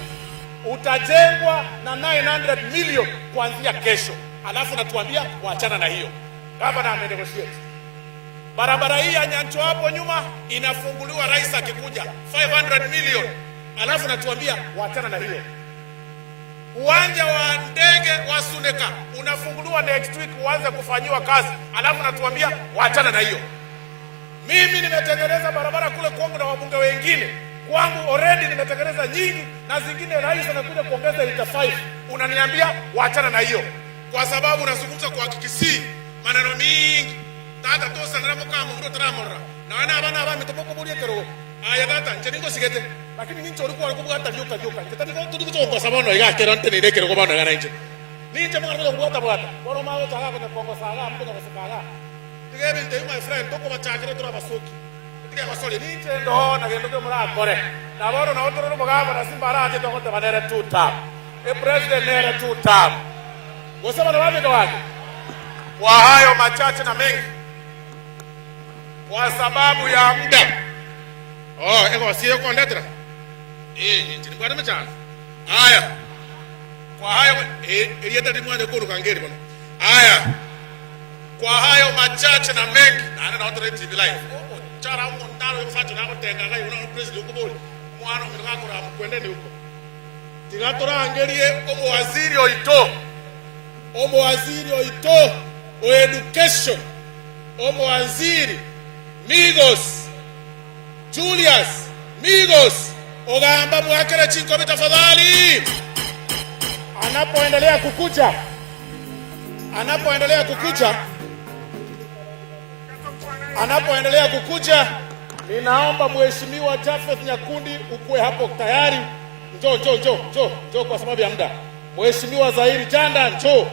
utajengwa na 900 million kuanzia kesho. Alafu natuambia waachana na hiyo. Gavana amenegotiate. Barabara hii ya Nyancho hapo nyuma inafunguliwa rais akikuja 500 million. Alafu natuambia waachana na hiyo. Uwanja wa ndege wa Suneka unafunguliwa next week, uanze kufanyiwa kazi, alafu natuambia waachana na hiyo. Mimi nimetengeneza barabara kule kwangu na wabunge wengine kwangu already nimetengeneza nyingi, na zingine rais anakuja kuongeza lita 5. Unaniambia waachana na hiyo kwa sababu unazungumza kwa kikisi maneno mingi. Tata tosa na mkamo mdo tramora na wana bana aba mitopoko bulie kero aya tata ncheningo sigete, lakini nincho ulikuwa alikuwa hata vyoka tata niko tudu kwa sababu no igake ronte ni lekero kwa bana ngana nje ninche mwana mdo kuota bwata wano mawo taka kwa kongo sala mdo kwa sala tigebe nte my friend toko bachakire tura basoki tige basole ninche ndo na gendo ke mura kore na boro na otoro no mugaba na simba araje to kote banere 2 term e president nere 2 term wasema na wapi wake. Kwa hayo machache na mengi, kwa sababu ya muda eko siyo kwa ndetra nchini kwa mchana haya, kwa hayo yeta dimwanje kuru kangeri bwana. Haya, kwa hayo machache na mengi na ana authority TV live chara ngo ndaro yofacho na kutenga ngai una president ukubuli mwana mwako ra kwendeni huko tigatora angerie omo waziri oito o education omo waziri Migos Julius Migos ogamba mwakere chiko tafadhali, anapoendelea kukuja ninaomba mheshimiwa Jafeth Nyakundi ukue hapo tayari. Njoo kwa sababu ya muda. Mheshimiwa Zahiri Janda njoo.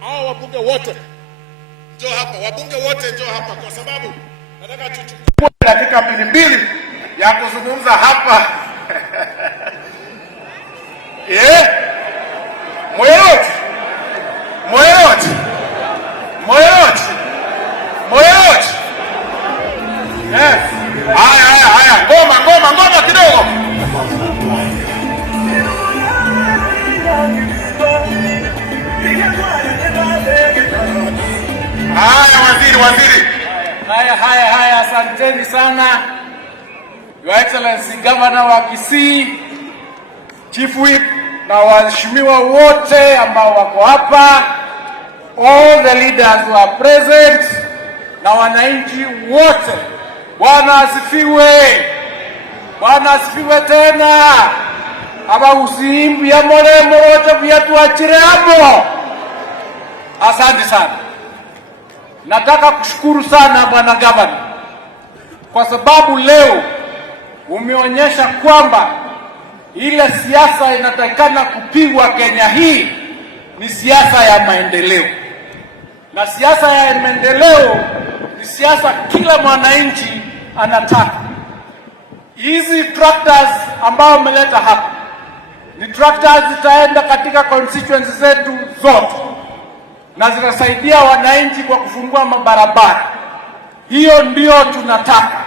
Hao wabunge wote njoo hapa, wabunge wote njoo hapa kwa sababu nataka tuchukue dakika mbili ya kuzungumza hapa. Moyote. Haya, ngoma kidogo. Haya, waziri. Haya, asanteni sana. Your Excellency Governor wa Kisii, Chief Whip na waheshimiwa wote ambao wako hapa, all the leaders who are present na wananchi wote. Bwana asifiwe tena. Aba usimbi ya moremo wote viatu achire hapo. Asante sana. Nataka kushukuru sana Bwana Governor kwa sababu leo umeonyesha kwamba ile siasa inatakana kupigwa Kenya hii ni siasa ya maendeleo, na siasa ya maendeleo ni siasa kila mwananchi anataka. Hizi tractors ambao umeleta hapa ni tractors zitaenda katika constituencies zetu zote na zinasaidia wananchi kwa kufungua mabarabara. Hiyo ndio tunataka,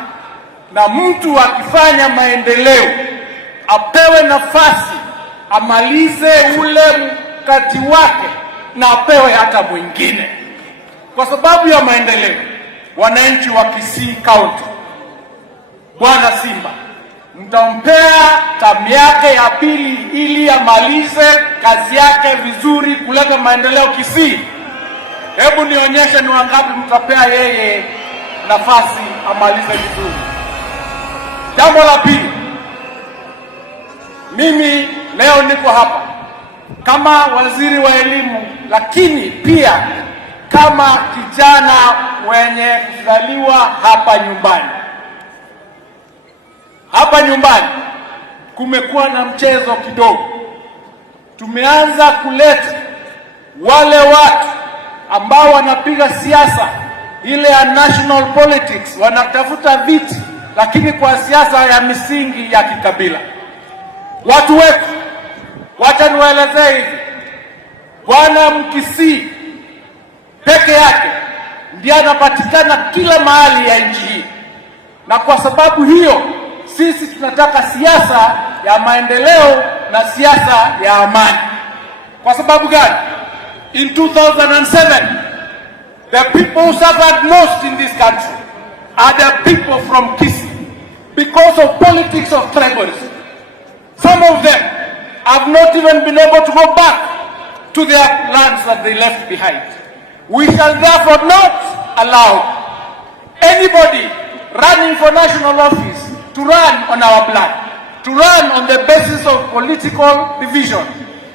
na mtu akifanya maendeleo apewe nafasi amalize ule mkati wake na apewe hata mwingine. Kwa sababu ya maendeleo, wananchi wa Kisii County, Bwana Simba mtampea tamu yake ya pili ili amalize kazi yake vizuri kuleta maendeleo Kisii. Hebu nionyeshe ni wangapi mtapea yeye nafasi amalize vizuri. Jambo la pili, mimi leo niko hapa kama waziri wa elimu, lakini pia kama kijana wenye kuzaliwa hapa nyumbani. Hapa nyumbani kumekuwa na mchezo kidogo. Tumeanza kuleta wale watu ambao wanapiga siasa ile ya national politics, wanatafuta viti lakini kwa siasa ya misingi ya kikabila. Watu wetu, wacha niwaelezee hivi, Bwana Mkisii peke yake ndiye anapatikana kila mahali ya nchi hii, na kwa sababu hiyo sisi tunataka siasa ya maendeleo na siasa ya amani. Kwa sababu gani? In 2007, the people who suffered most in this country are the people from Kisii because of politics of tribalism. Some of them have not even been able to go back to their lands that they left behind. We shall therefore not allow anybody running for national office to run on our blood, to run on the basis of political division,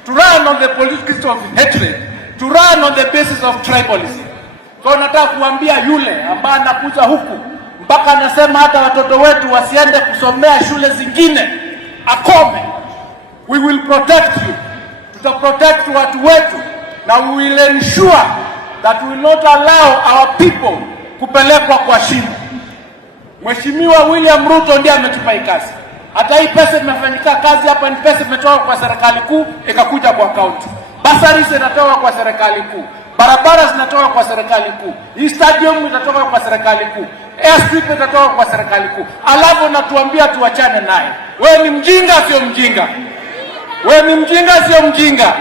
to run on the basis of hatred, to run on the basis of tribalism. So nataka kuambia yule ambaye anakuja huku mpaka anasema hata watoto wetu wasiende kusomea shule zingine, akome. We will protect you. Tutaprotect watu wetu, na we will ensure that we will not allow our people kupelekwa kwa shimo. Mheshimiwa William Ruto ndiye ametupa hii kazi. Hata hii pesa imefanyika kazi hapa, ni pesa imetoka kwa serikali kuu ikakuja kwa kaunti. Basari zinatoka kwa serikali kuu. Barabara zinatoka kwa serikali kuu. Hii stadium inatoka kwa serikali kuu. Airstrip itatoka kwa serikali kuu. Alafu natuambia tuachane naye. Wewe ni mjinga sio mjinga? Wewe ni mjinga sio mjinga?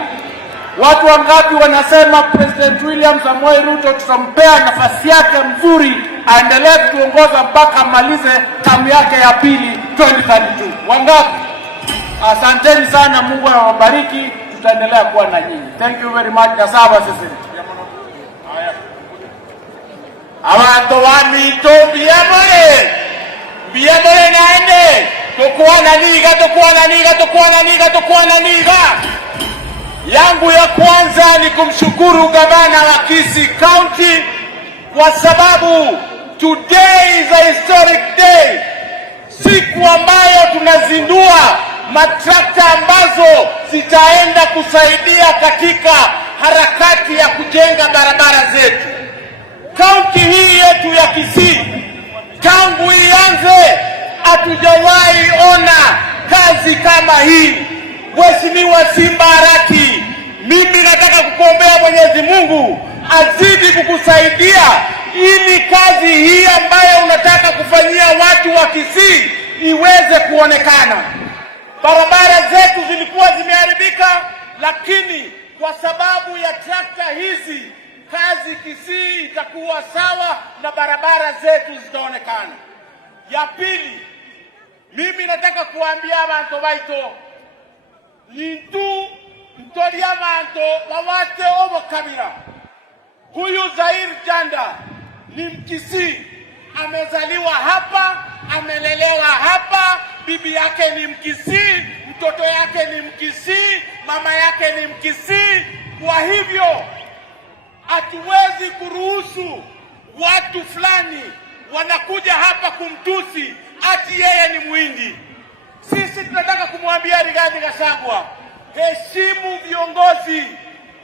Watu wangapi wanasema President William Samoei Ruto tutampea nafasi yake mzuri aendelee kuongoza mpaka amalize tamu yake ya pili 2032? Wangapi? Asanteni sana, Mungu awabariki, tutaendelea kuwa na nyinyi. Thank you very much. Nasaba sisi. Abantu bamito biyamore nande tukuwa na niga. Yangu ya kwanza ni kumshukuru gavana wa Kisii County kwa sababu today is a historic day, siku ambayo tunazindua matrakta ambazo zitaenda kusaidia katika harakati ya kujenga barabara zetu. Kaunti hii yetu ya Kisii tangu ianze hatujawahi ona kazi kama hii. Mheshimiwa Simba Arati, mimi nataka kukuombea Mwenyezi Mungu azidi kukusaidia ili kazi hii ambayo unataka kufanyia watu wa Kisii iweze kuonekana. Barabara zetu zilikuwa zimeharibika, lakini kwa sababu ya trakta hizi kazi Kisii itakuwa sawa na barabara zetu zitaonekana. Ya pili, mimi nataka kuambia abantu baito Lintu mtori abantu wawate obo kabira. Huyu Zair Janda ni Mkisii, amezaliwa hapa, amelelewa hapa, bibi yake ni Mkisii, mtoto yake ni Mkisii, mama yake ni Mkisii. Kwa hivyo hatuwezi kuruhusu watu fulani wanakuja hapa kumtusi ati yeye ni Muhindi. Sisi tunataka kumwambia Rigathi Gachagua, heshimu viongozi.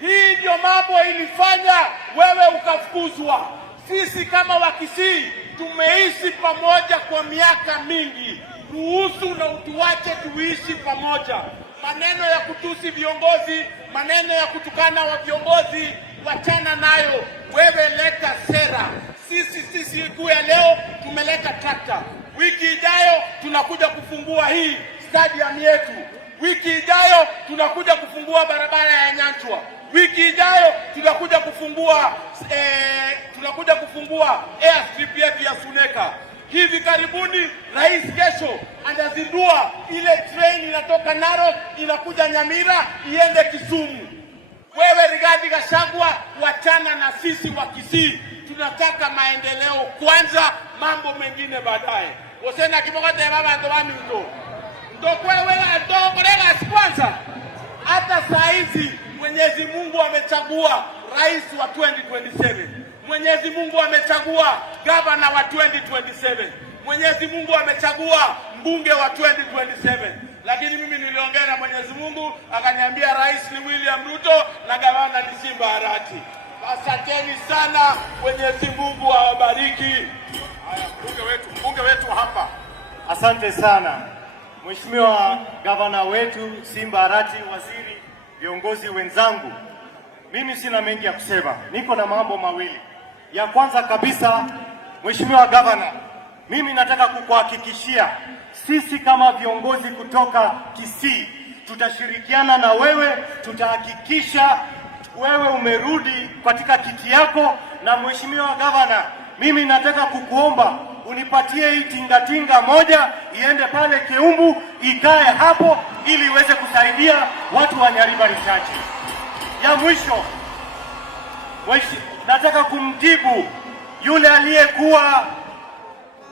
Hii ndio mambo ilifanya wewe ukafukuzwa. Sisi kama Wakisii tumeishi pamoja kwa miaka mingi. Ruhusu na utuache tuishi pamoja. Maneno ya kutusi viongozi, maneno ya kutukana wa viongozi, wachana nayo. Wewe leta sera. Sisi siku ya leo tumeleta trakta. Wiki ijayo tunakuja kufungua hii stadium yetu. Wiki ijayo tunakuja kufungua barabara ya Nyanchwa. Wiki ijayo tunakuja kufungua airstrip yetu ya Suneka. Hivi karibuni rais kesho anazindua ile train inatoka Narok inakuja Nyamira iende Kisumu. Wewe Rigathi Gachagua, wachana na sisi wa Kisii. Tunataka maendeleo kwanza, mambo mengine baadaye. Wasena kimogote baba ndo mito. Ndo kwewe ndo kolega kwanza. Hata saa hizi Mwenyezi Mungu amechagua rais wa 2027. Mwenyezi Mungu amechagua gavana wa 2027. Mwenyezi Mungu amechagua mbunge wa 2027. Lakini mimi niliongea na Mwenyezi Mungu akaniambia rais ni William Ruto na gavana ni Simba Arati. Asanteni sana, Mwenyezi Mungu awabariki. Haya, mbunge wetu hapa. Asante sana Mheshimiwa gavana wetu Simba Arati, waziri, viongozi wenzangu. Mimi sina mengi ya kusema, niko na mambo mawili. Ya kwanza kabisa, Mheshimiwa gavana, mimi nataka kukuhakikishia sisi kama viongozi kutoka Kisii tutashirikiana na wewe, tutahakikisha wewe umerudi katika kiti yako. Na Mheshimiwa gavana, mimi nataka kukuomba unipatie hii tingatinga moja iende pale Kiumbu ikae hapo ili iweze kusaidia watu wa Nyaribari Chache. Ya mwisho, nataka kumjibu yule aliyekuwa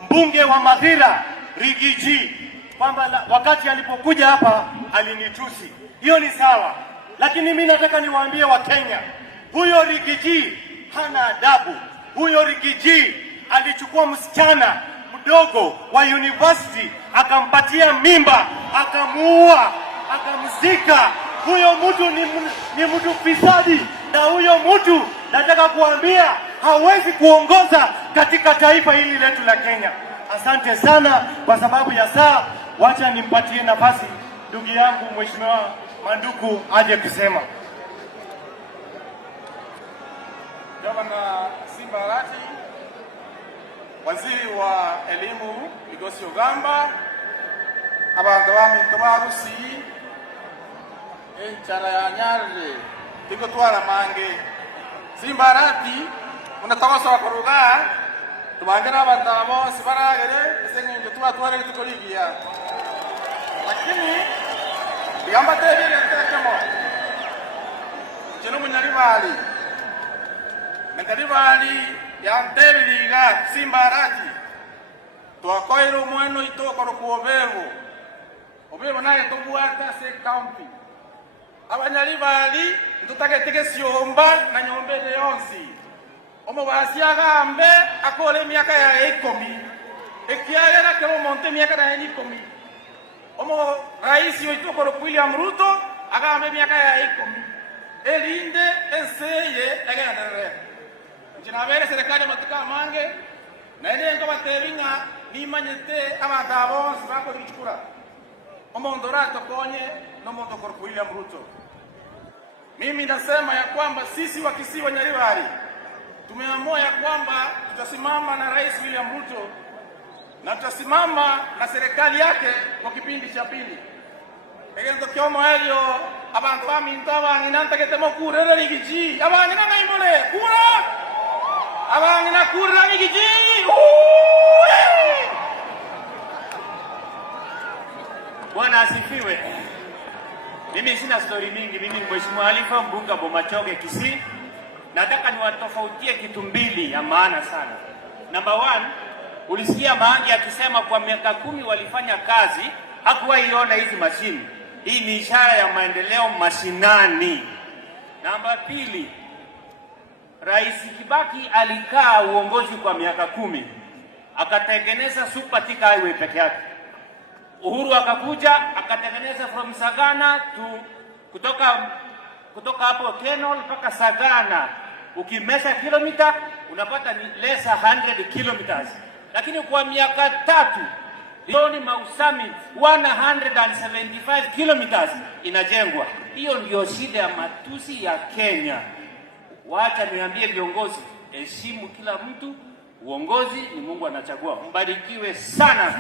mbunge wa Mathira Rigiji kwamba wakati alipokuja hapa alinitusi. Hiyo ni sawa, lakini mimi nataka niwaambie Wakenya, huyo Rigiji hana adabu. Huyo Rigiji alichukua msichana mdogo wa university akampatia mimba, akamuua, akamzika. Huyo mtu ni mtu fisadi, na huyo mtu nataka kuambia hawezi kuongoza katika taifa hili letu la Kenya. Asante sana. Kwa sababu ya saa, wacha nimpatie nafasi ndugu yangu Mheshimiwa Manduku aje kusema. Gavana Simba Arati, Waziri wa Elimu Migosi Ogamba, abantu baminto barusi enchara ya Nyarire tigotwara mange. Simba Arati unatogosa kuruga tumangira abantu bose baragere esengenje twatware tukorigia, lakini bigamba tebire ntekemo kino Munyaribari Munyaribari yantebiriga Simba Arati twakoire omweno itokoro kuoberu oberu naye tobwata se county Abanyaribari ntutagetege siomba na nyombere yonsi omubasi agambe akore emyaka ya 10 ekiagera kero monte emyaka ya 10 omo rais itokoro William Ruto agambe emyaka ya 10 elinde enseye egenderere njinabere serikali matuka mange na ende ngo bateringa nimanyete abantu abonse bako bichukura omondo rato konye no mondo kwa William Ruto. Mimi nasema ya kwamba sisi wa Kisii wa Nyaribari tumeamua ya kwamba tutasimama na Rais William Ruto na tutasimama na serikali yake kwa kipindi cha pili. Egento kyomo elio abantu baminto abanginanta ketemo kurera Rigiji abangina naimole kura abangina kurera Rigiji. Bwana asifiwe. Mimi sina story mingi. Mimi ni Mheshimiwa Halifa, mbunge wa Bomachoge Kisii. Nataka niwatofautie kitu mbili ya maana sana. Number 1, ulisikia Maangi akisema kwa miaka 10 walifanya kazi, hakuwahi iona hizi mashine. Hii ni ishara ya maendeleo mashinani. Number 2, Rais Kibaki alikaa uongozi kwa miaka 10, akatengeneza Super Thika Highway peke yake. Uhuru akakuja akatengeneza from Sagana to kutoka hapo Kenol mpaka Sagana. Ukimesha kilomita unapata ni less 100 kilometers. Lakini kwa miaka 3 Loni Mau Summit 175 kilometers inajengwa. Hiyo ndio shida ya matusi ya Kenya. Wacha niambie viongozi, heshimu kila mtu. Uongozi ni Mungu anachagua. Mbarikiwe sana.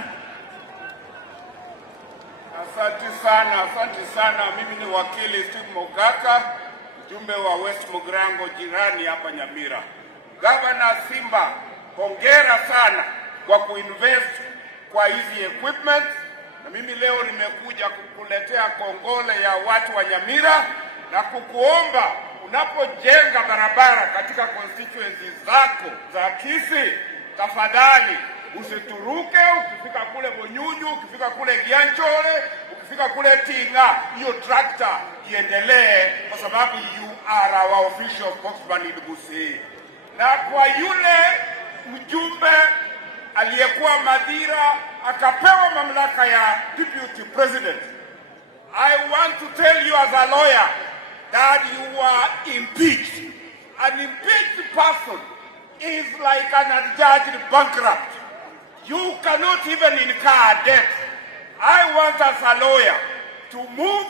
Asante sana. Mimi ni wakili Steve Mogaka, mjumbe wa West Mugrango jirani hapa Nyamira. Gavana Simba, hongera sana kwa kuinvest kwa hizi equipment, na mimi leo nimekuja kukuletea kongole ya watu wa Nyamira na kukuomba unapojenga barabara katika constituency zako za Kisii, tafadhali usituruke. Ukifika kule Bonyunyu, ukifika kule Gianchore, ukifika kule Tinga, hiyo tractor iendelee, kwa sababu you are our official spokesman in Busia. Na kwa yule mjumbe aliyekuwa Mathira akapewa mamlaka ya deputy president, I want to tell you as a lawyer that you are impeached. An impeached person is like an adjudged bankrupt. You cannot even incur debt. I want as a lawyer to move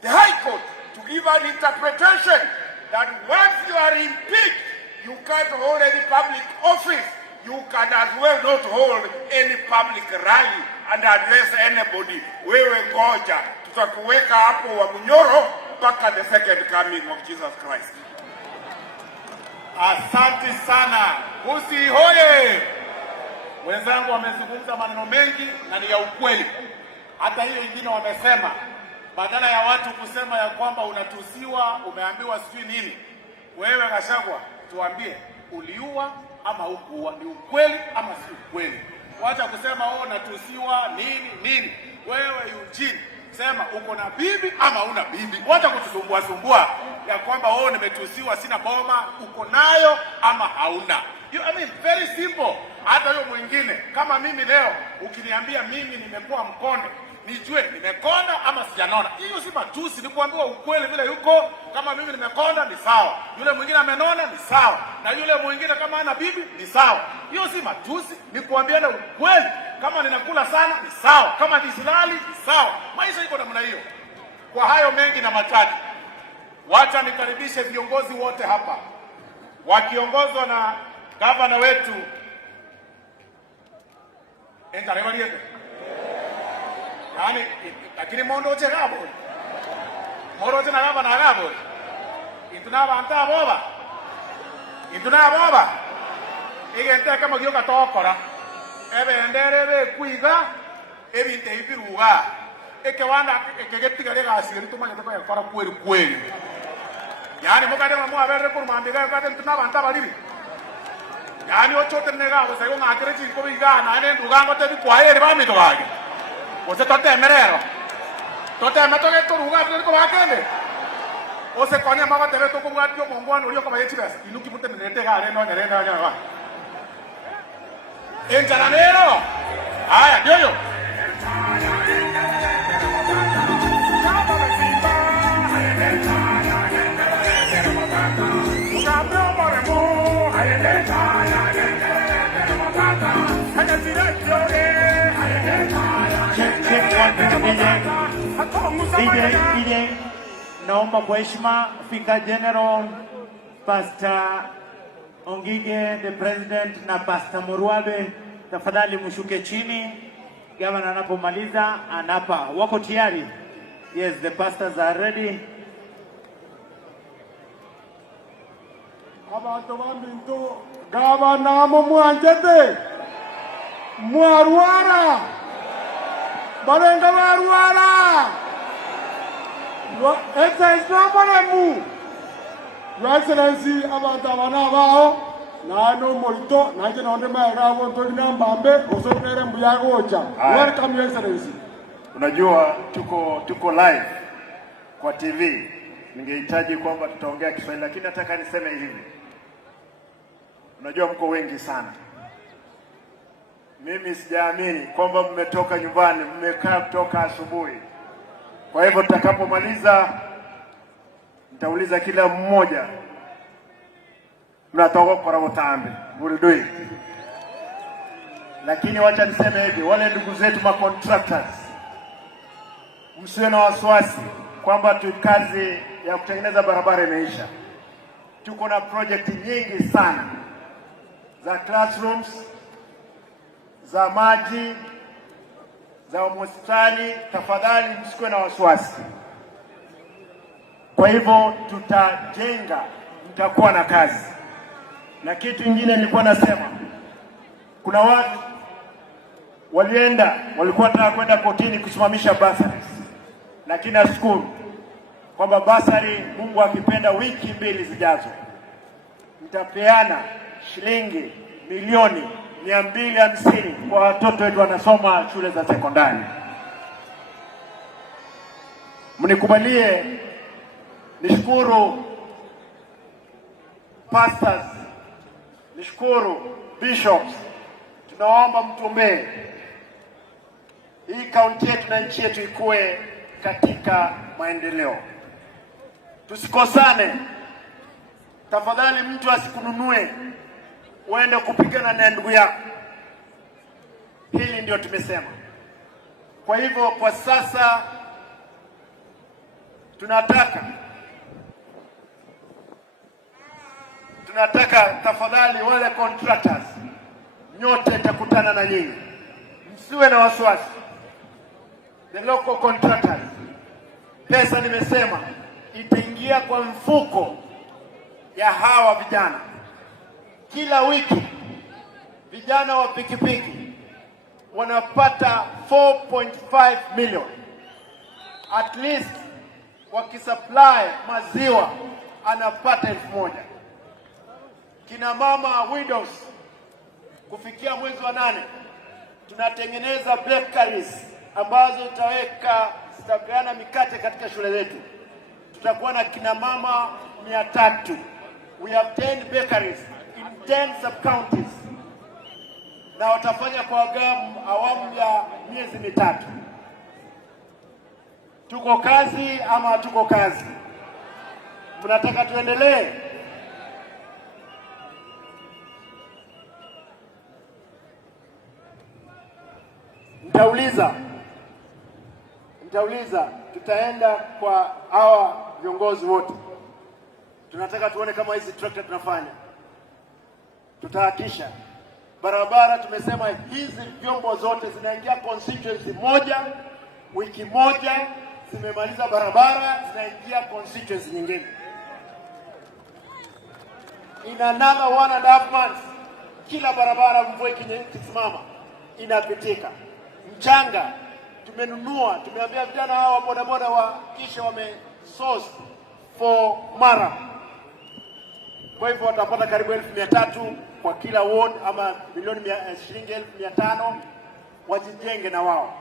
the High Court to give an interpretation that once you are impeached, you can't hold any public office. You can as well not hold any public rally and address anybody. Wewe ngoja, tutakuweka hapo wa Munyoro mpaka the second coming of Jesus Christ. Asante sana. Busi hoye! Wenzangu wamezungumza maneno mengi na ni ya ukweli. Hata hiyo ingine wamesema, badala ya watu kusema ya kwamba unatusiwa, umeambiwa sijui nini, wewe Gachagua, tuambie uliua ama hukuua, ni ukweli ama si ukweli? Wacha kusema natusiwa nini. Wewe Eugene, sema uko na bibi ama una bibi. Wacha kutusumbua ya kwamba nimetusiwa, sina boma, uko nayo ama hauna. I mean, very simple. Hata hiyo mwingine kama mimi leo ukiniambia mimi nimekuwa mkonde, nijue nimekonda ama sijanona. Hiyo si matusi, ni kuambiwa ukweli vile yuko. Kama mimi nimekonda ni sawa, yule mwingine amenona ni sawa, na yule mwingine kama ana bibi ni sawa. Hiyo si matusi, ni kuambiana ukweli. Kama ninakula sana ni sawa, kama nisilali ni sawa. Maisha iko namna hiyo. Kwa hayo mengi na machache, wacha nikaribishe viongozi wote hapa wakiongozwa na gavana wetu Entarevaliete. Yani, lakini mondo oche gabo. Moro oche na gabo. Intunaba anta boba. Igente kama gyo katokora. Endere kuiga ebinte ibiruga. Ekewanda ekegetigale gasiri tumanye toko yakora kweli. Yani mukade mu abere kurumambika kate intunaba anta balibi. Yani ochote nega go sayo ngakere chinko bigana ane ndugango te bikwaere ba mito bage. Ose tote merero. Tote metoke to ruga ko bakende. Ose konya maga tebe to ko ngati yo mongwana uri ko bayechi bas. Inuki mute nete ga are no nerenda ga ba. Enjaranero. Aya, yoyo. DJ, naomba kwa heshima Fika General Pastor Ongige the President na Pastor Murwabe, tafadhali mshuke chini. Gavana anapomaliza anapa. Wako tayari? Yes, the pastors are ready. Abantu bambinto gavana mumwanjete mwarwara balenga barwara Your Excellency, abantu abana bao nano molto naje nonde maega bonto dinambambe osonere mbuyagocha. Welcome Your Excellency. Unajua tuko live kwa TV. Ningehitaji kwamba tutaongea Kiswahili, lakini nataka niseme hivi. Unajua mko wengi sana. Mimi sijaamini kwamba mmetoka nyumbani, mmekaa kutoka asubuhi. Kwa hivyo tutakapomaliza nitauliza kila mmoja mnatoka kwa utambe buridoi. Lakini wacha niseme hivi, wale ndugu zetu ma contractors, msiwe na wasiwasi kwamba kazi ya kutengeneza barabara imeisha. Tuko na project nyingi sana za classrooms, za maji, za hospitali. Tafadhali msikuwe na wasiwasi. Kwa hivyo tutajenga, mtakuwa na kazi. Na kitu kingine nilikuwa nasema, kuna watu walikuwa wanataka kwenda kotini kusimamisha bursaries, lakini nashukuru kwamba bursary, Mungu akipenda, wiki 2 zijazo nitapeana shilingi milioni 250 kwa watoto wetu wanasoma shule za sekondari. Mnikubalie nishukuru pastors, nishukuru bishops. Tunaomba mtuombee hii kaunti yetu na nchi yetu ikue katika maendeleo. Tusikosane. Tafadhali mtu asikununue uende kupigana na ndugu yako. Hili ndio tumesema. Kwa hivyo kwa sasa tunataka tafadhali wale contractors nyote takutana na nyinyi. Msiwe na wasiwasi. The local contractors, pesa nimesema itaingia kwa mfuko ya hawa vijana. Kila wiki vijana wa pikipiki wanapata 4.5 million. At least wakisupply maziwa anapata 1,000. Kina mama widows kufikia mwezi wa 8 tunatengeneza bakeries ambazo zitapeana mikate katika shule zetu. Tutakuwa na kina mama 300. We have 10 bakeries in 10 sub-counties. Na watafanya kwa awamu ya miezi 3. Tuko kazi ama hatuko kazi? Tunataka tuendelee? Nitauliza, tutaenda kwa hawa viongozi wote. Tunataka tuone kama hizi trakta tunafanya. Tutahakisha barabara, tumesema hizi vyombo zote zinaingia constituency moja, wiki moja zimemaliza barabara, zinaingia constituency nyingine. In another 1.5 months, kila barabara mvua ikisimama inapitika. Mchanga tumenunua, tumeambia vijana hawa wa bodaboda kisha source for Mara. Kwa hivyo watapata karibu 1,300 kwa kila ward, ama shilingi 1,500 wajijenge na wao.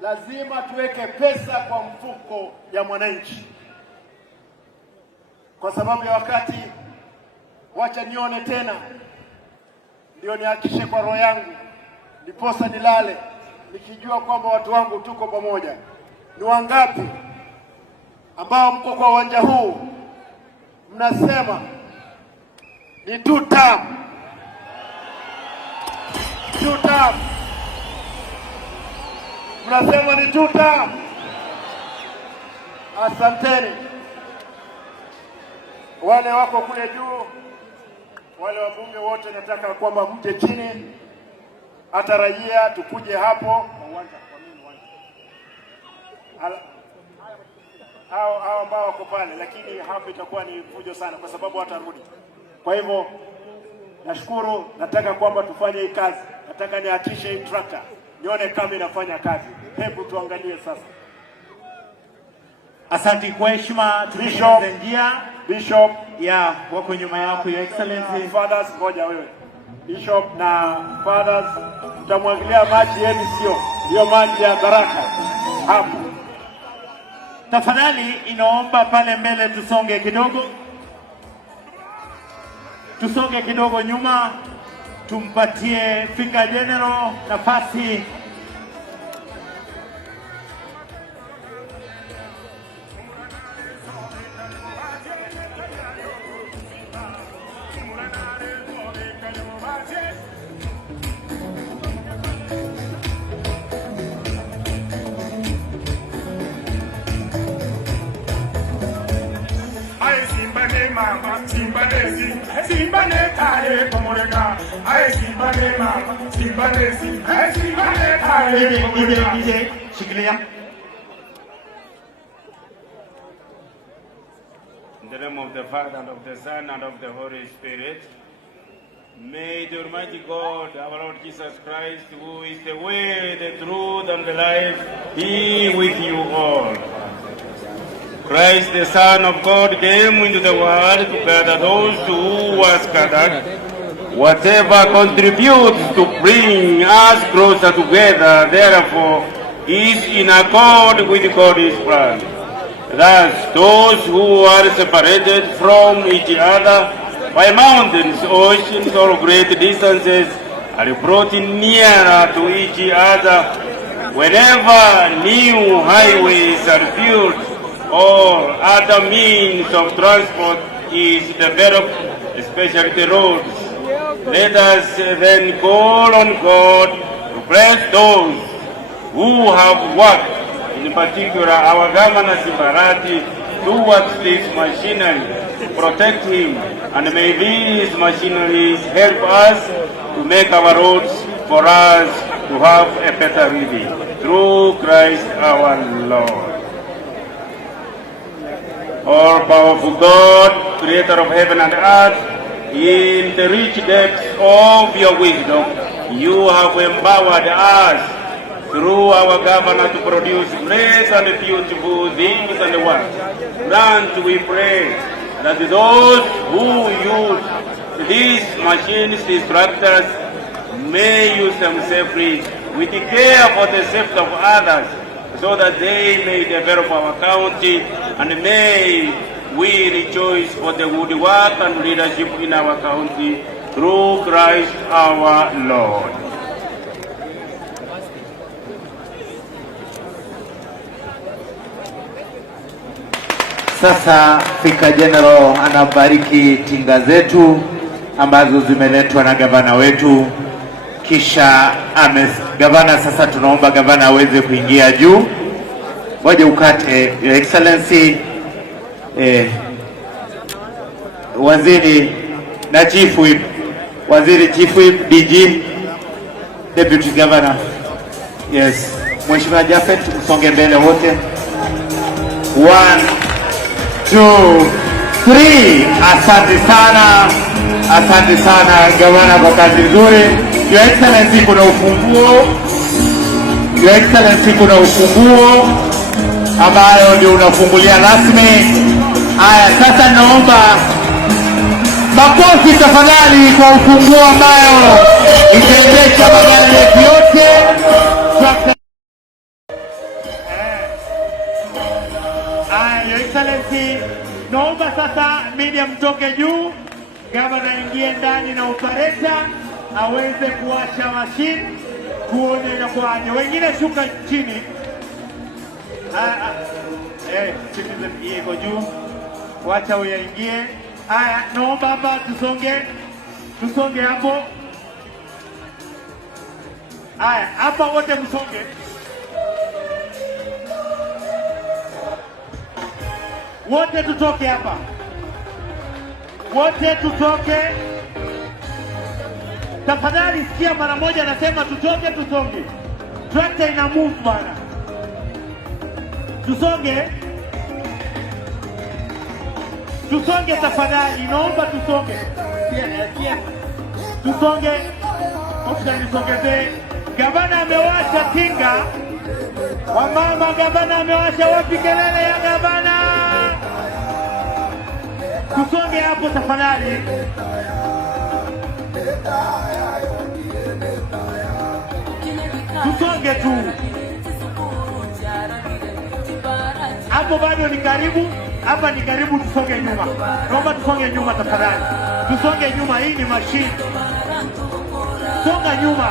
Lazima tuweke pesa kwa mfuko ya mwananchi. Kwa sababu ya wakati, wacha nione tena ndio nihakishe kwa roho yangu, ndiposa nilale nikijua kwamba watu wangu tuko pamoja. Ni wangapi ambao mko kwa uwanja huu mnasema ni 2 term? 2 term. Mnasema ni 2 term. Asanteni. Wale wako kule juu, wale wabunge wote, nataka kwamba mje chini. Atarajia tukuje hapo hao ambao wako pale, lakini hapo itakuwa ni fujo sana kwa sababu watarudi. Kwa hivyo nashukuru, nataka kwamba tufanye hii kazi. Nataka nihakishe hii tractor, nione kama inafanya kazi. Hebu tuangalie sasa. Asante kwa heshima, Bishop ya wako nyuma yako, Your Excellency. Fathers, ngoja wewe. Bishop na fathers, tutamwagilia maji yenu, sio hiyo maji ya baraka hapo. Tafadhali inaomba pale mbele tusonge kidogo nyuma, tumpatie Speaker General nafasi. Shikilia. In the name of the Father, and of the Son, and of the Holy Spirit, may the Almighty God, our Lord Jesus Christ, who is the way, the truth, and the life, be with you all. Christ, the Son of God, came into the world to gather those who were scattered. Whatever contributes to bring us closer together, therefore, is in accord with God's plan. Thus, those who are separated from each other by mountains, oceans, or great distances are brought nearer to each other whenever new highways are built or other means of transport is developed, especially the roads. Let us then call on God to bless those who have worked, in particular our Governor Simbarati, towards this machinery. Protect him, and may these machineries help us to make our roads for us to have a better living. Through Christ our Lord. All-powerful God, creator of heaven and earth, in the rich depths of your wisdom, you have empowered us through our governor to produce great and beautiful things and works. Grant, we pray, that those who use these machines, these tractors, may use them safely with care for the safety of others, so that they may develop our county, and may we rejoice for the good work and leadership in our county through Christ our Lord. Sasa Spika General anabariki tinga zetu ambazo zimeletwa na gavana wetu, kisha gavana, sasa tunaomba gavana aweze kuingia juu. Waje ukate, Your Excellency, waziri na Chief Whip, waziri, Chief Whip, DG, Deputy Governor. Yes, Mheshimiwa Japhet, usonge mbele wote. 1, 2, 3. Asante sana gavana kwa kazi nzuri. Your Excellency, kuna ufunguo. Your Excellency, kuna ufunguo ambayo ndio unafungulia rasmi. Haya, sasa naomba makofi tafadhali kwa ufunguo ambayo itaendesha magari yetu yote. Your Excellency, naomba sasa media mtoke juu, gavana ingie ndani na operator aweze kuwasha machine tuone inakuwaje. Wengine shuka chini. Citizen iko juu. Wacha uyaingie. Haya, naomba hapa tusonge hapo. Haya, hapa wote msonge. Wote tutoke hapa. Wote tutoke. Tafadhali sikia mara moja nasema tutoke, tusonge. Tractor ina move bana. Tusonge. Tusonge tafadhali, naomba tusonge. Tusonge. Ofisa nisongeze. Gavana amewasha tinga. Wamama, gavana amewasha, wapi kelele ya gavana? Tusonge hapo tafadhali. Tusonge tu. Hapo bado ni karibu. Hapa ni karibu, tusonge nyuma. Naomba tusonge nyuma tafadhali. Tusonge nyuma, hii ni machine. Songa nyuma.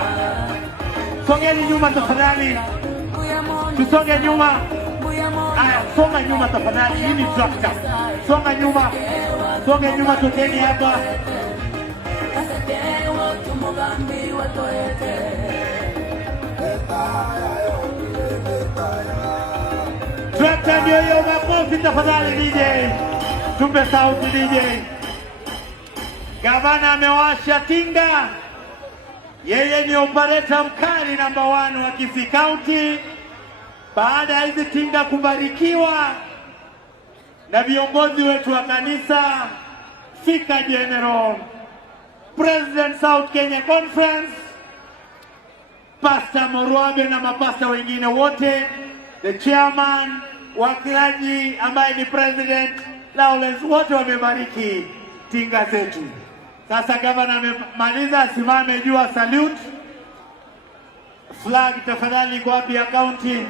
Songeni nyuma tafadhali. Tusonge nyuma. Aya, songa nyuma tafadhali. Hii ni tractor. Songa nyuma. Songe nyuma, tokeni hapa. Tractor ndio hiyo, makofi tafadhali DJ. Tupe sauti DJ. Gavana amewasha tinga. Yeye ni operator mkali namba 1 wa Kisii County. Baada ya hizi tinga kubarikiwa na viongozi wetu wa kanisa, Spika General, President South Kenya Conference, Pastor Morwabe na mapasta wengine wote, the chairman, wakilaji ambaye ni President Lawrence, wote wamebariki tinga zetu. Sasa gavana amemaliza, asimame juu, salute. Flag tafadhali kwa wapi ya county?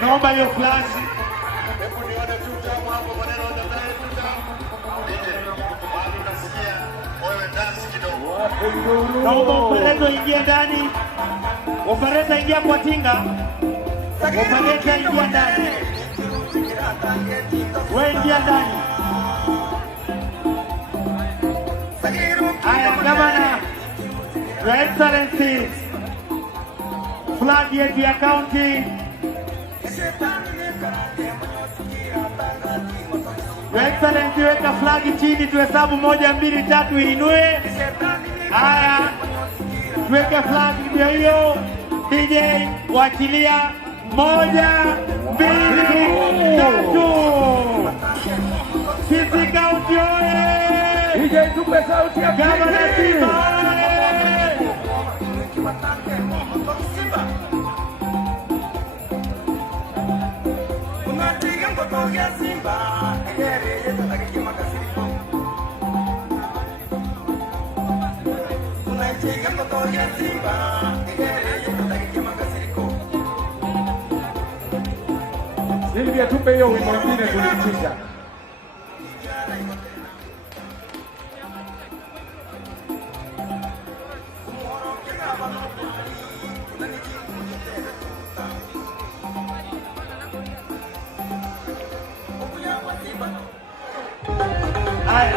Naomba hiyo flag. Naomba operator ingia ndani. Operator ingia kwa tinga. Operator ingia ndani. Wewe ingia ndani. Haya, gavana, Your Excellency, flag yetu ya county. Your Excellency, weka flag chini, tuhesabu 1, 2, 3, inue. Haya, tuweke flag ndio hiyo. DJ, wachilia. 1, 2, 3. Sisi Kaunti oye! DJ tupe sauti ya Gavana Simba oye! Silvia tupe hiyo wimbo mwingine tulitisha.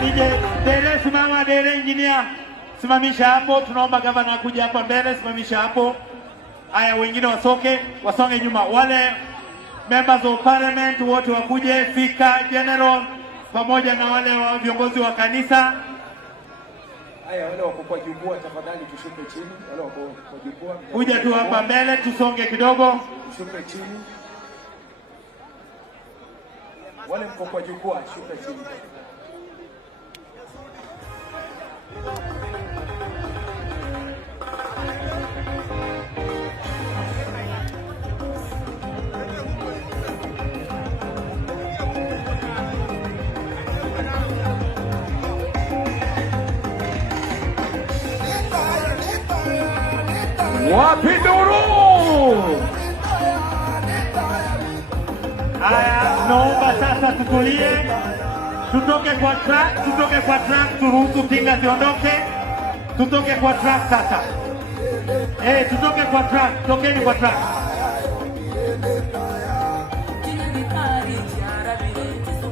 DJ Dere, simama Dere, engineer simamisha hapo. Tunaomba gavana akuja hapa mbele, simamisha hapo. Haya, wengine wasonge nyuma. Wale members of parliament wote wakuje, fika general pamoja na wale wa viongozi wa kanisa. Haya, wale wako kwa jukwaa tafadhali tushuke chini. Wale wako kwa jukwaa kuja tu hapa mbele, tusonge kidogo. Tushuke chini. Wale mko kwa jukwaa shuka chini. Wapinduru! Haya, naomba sasa tutulie, tutoke kwa track, turuhusu tinga ziondoke, tutoke kwa track sasa. Tutoke kwa track, tokeni kwa track.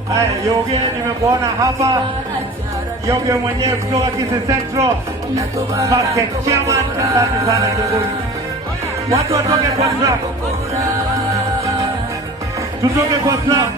Haya, Yoge nimekuona hapa. Yoge mwenyewe kutoka Kisii Central Market Chairman. Asante sana Yoge. Watu watoke kwa track. Tutoke kwa track.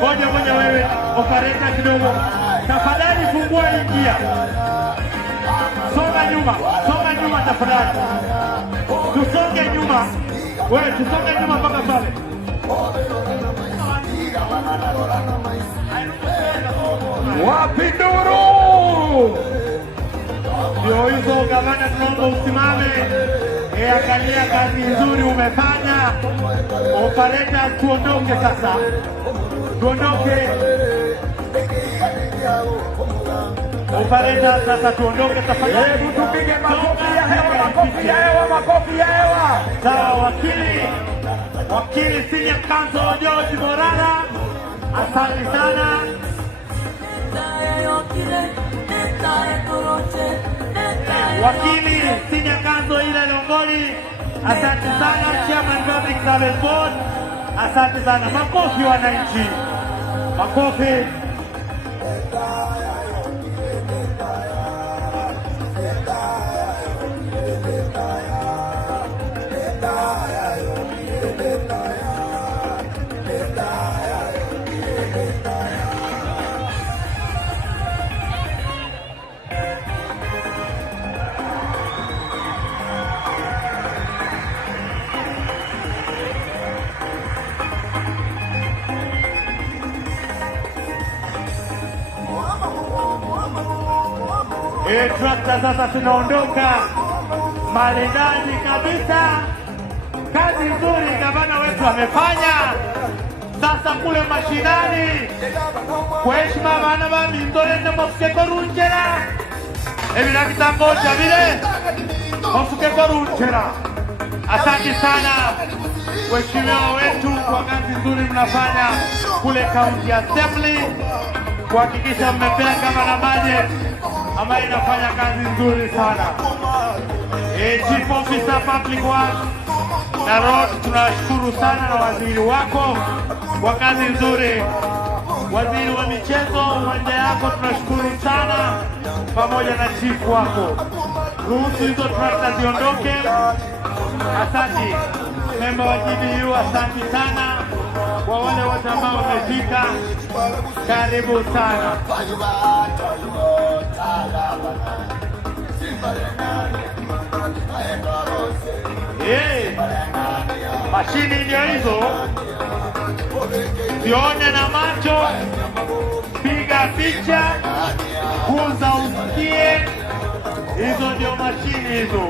Moja wewe, operator kidogo. Tafadhali fungua njia. Songa nyuma tafadhali. Tusonge nyuma. Wewe tusonge nyuma mpaka pale. Wapinduru! Ndio hizo gavana, tunaomba usimame. Angalia kazi nzuri umefanya. Operator tuondoke sasa. Tuondoke. Operator sasa tuondoke tafadhali. Hebu tupige makofi ya hewa. Sawa, wakili senior counsel George Morara. Asante sana. Wakili senior counsel Ila Longoli. Asante sana. Chairman Public Service Board. Asante sana. Makofi wananchi. Makofi. Trakta sasa tunaondoka maridadi kabisa. Kazi nzuri gavana wetu amefanya. Sasa kule mashinani kwa heshima bana ba mindolende mofike korunjera ebira kitamboja vile mofike korunjera. Asante sana waheshimiwa wetu kwa kazi nzuri mnafanya kule County Assembly. kuhakikisha mmepea gavana budget ambayo inafanya kazi nzuri sana. Chief Officer Public Works na Road, tunashukuru sana na waziri wako kwa kazi nzuri. Waziri wa michezo, uwanja yako tunashukuru sana, pamoja na chief wako. Ruhusu hizo trakta ziondoke. Asante. Memba wa GBU, asante sana. Kwa wale wote ambao wamefika, karibu sana. Mashini ndio hizo, sione na macho, piga picha, kuza usikie, hizo ndio mashini hizo.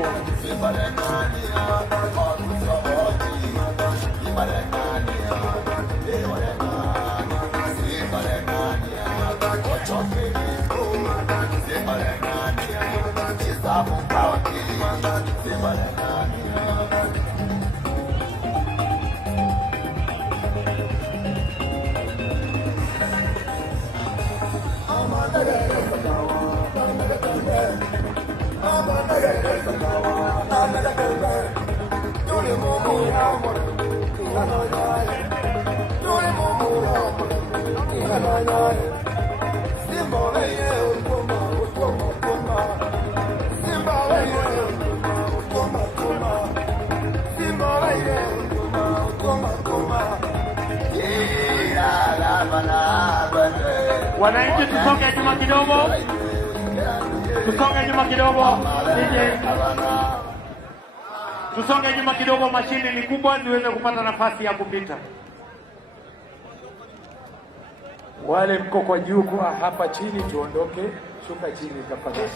Wananchi tusonge nyuma kidogo. Tusonge nyuma kidogo. Tusonge nyuma kidogo, mashini ni kubwa niweze kupata nafasi ya kupita. Wale mko kwa juu kwa hapa chini tuondoke, shuka chini tafadhali.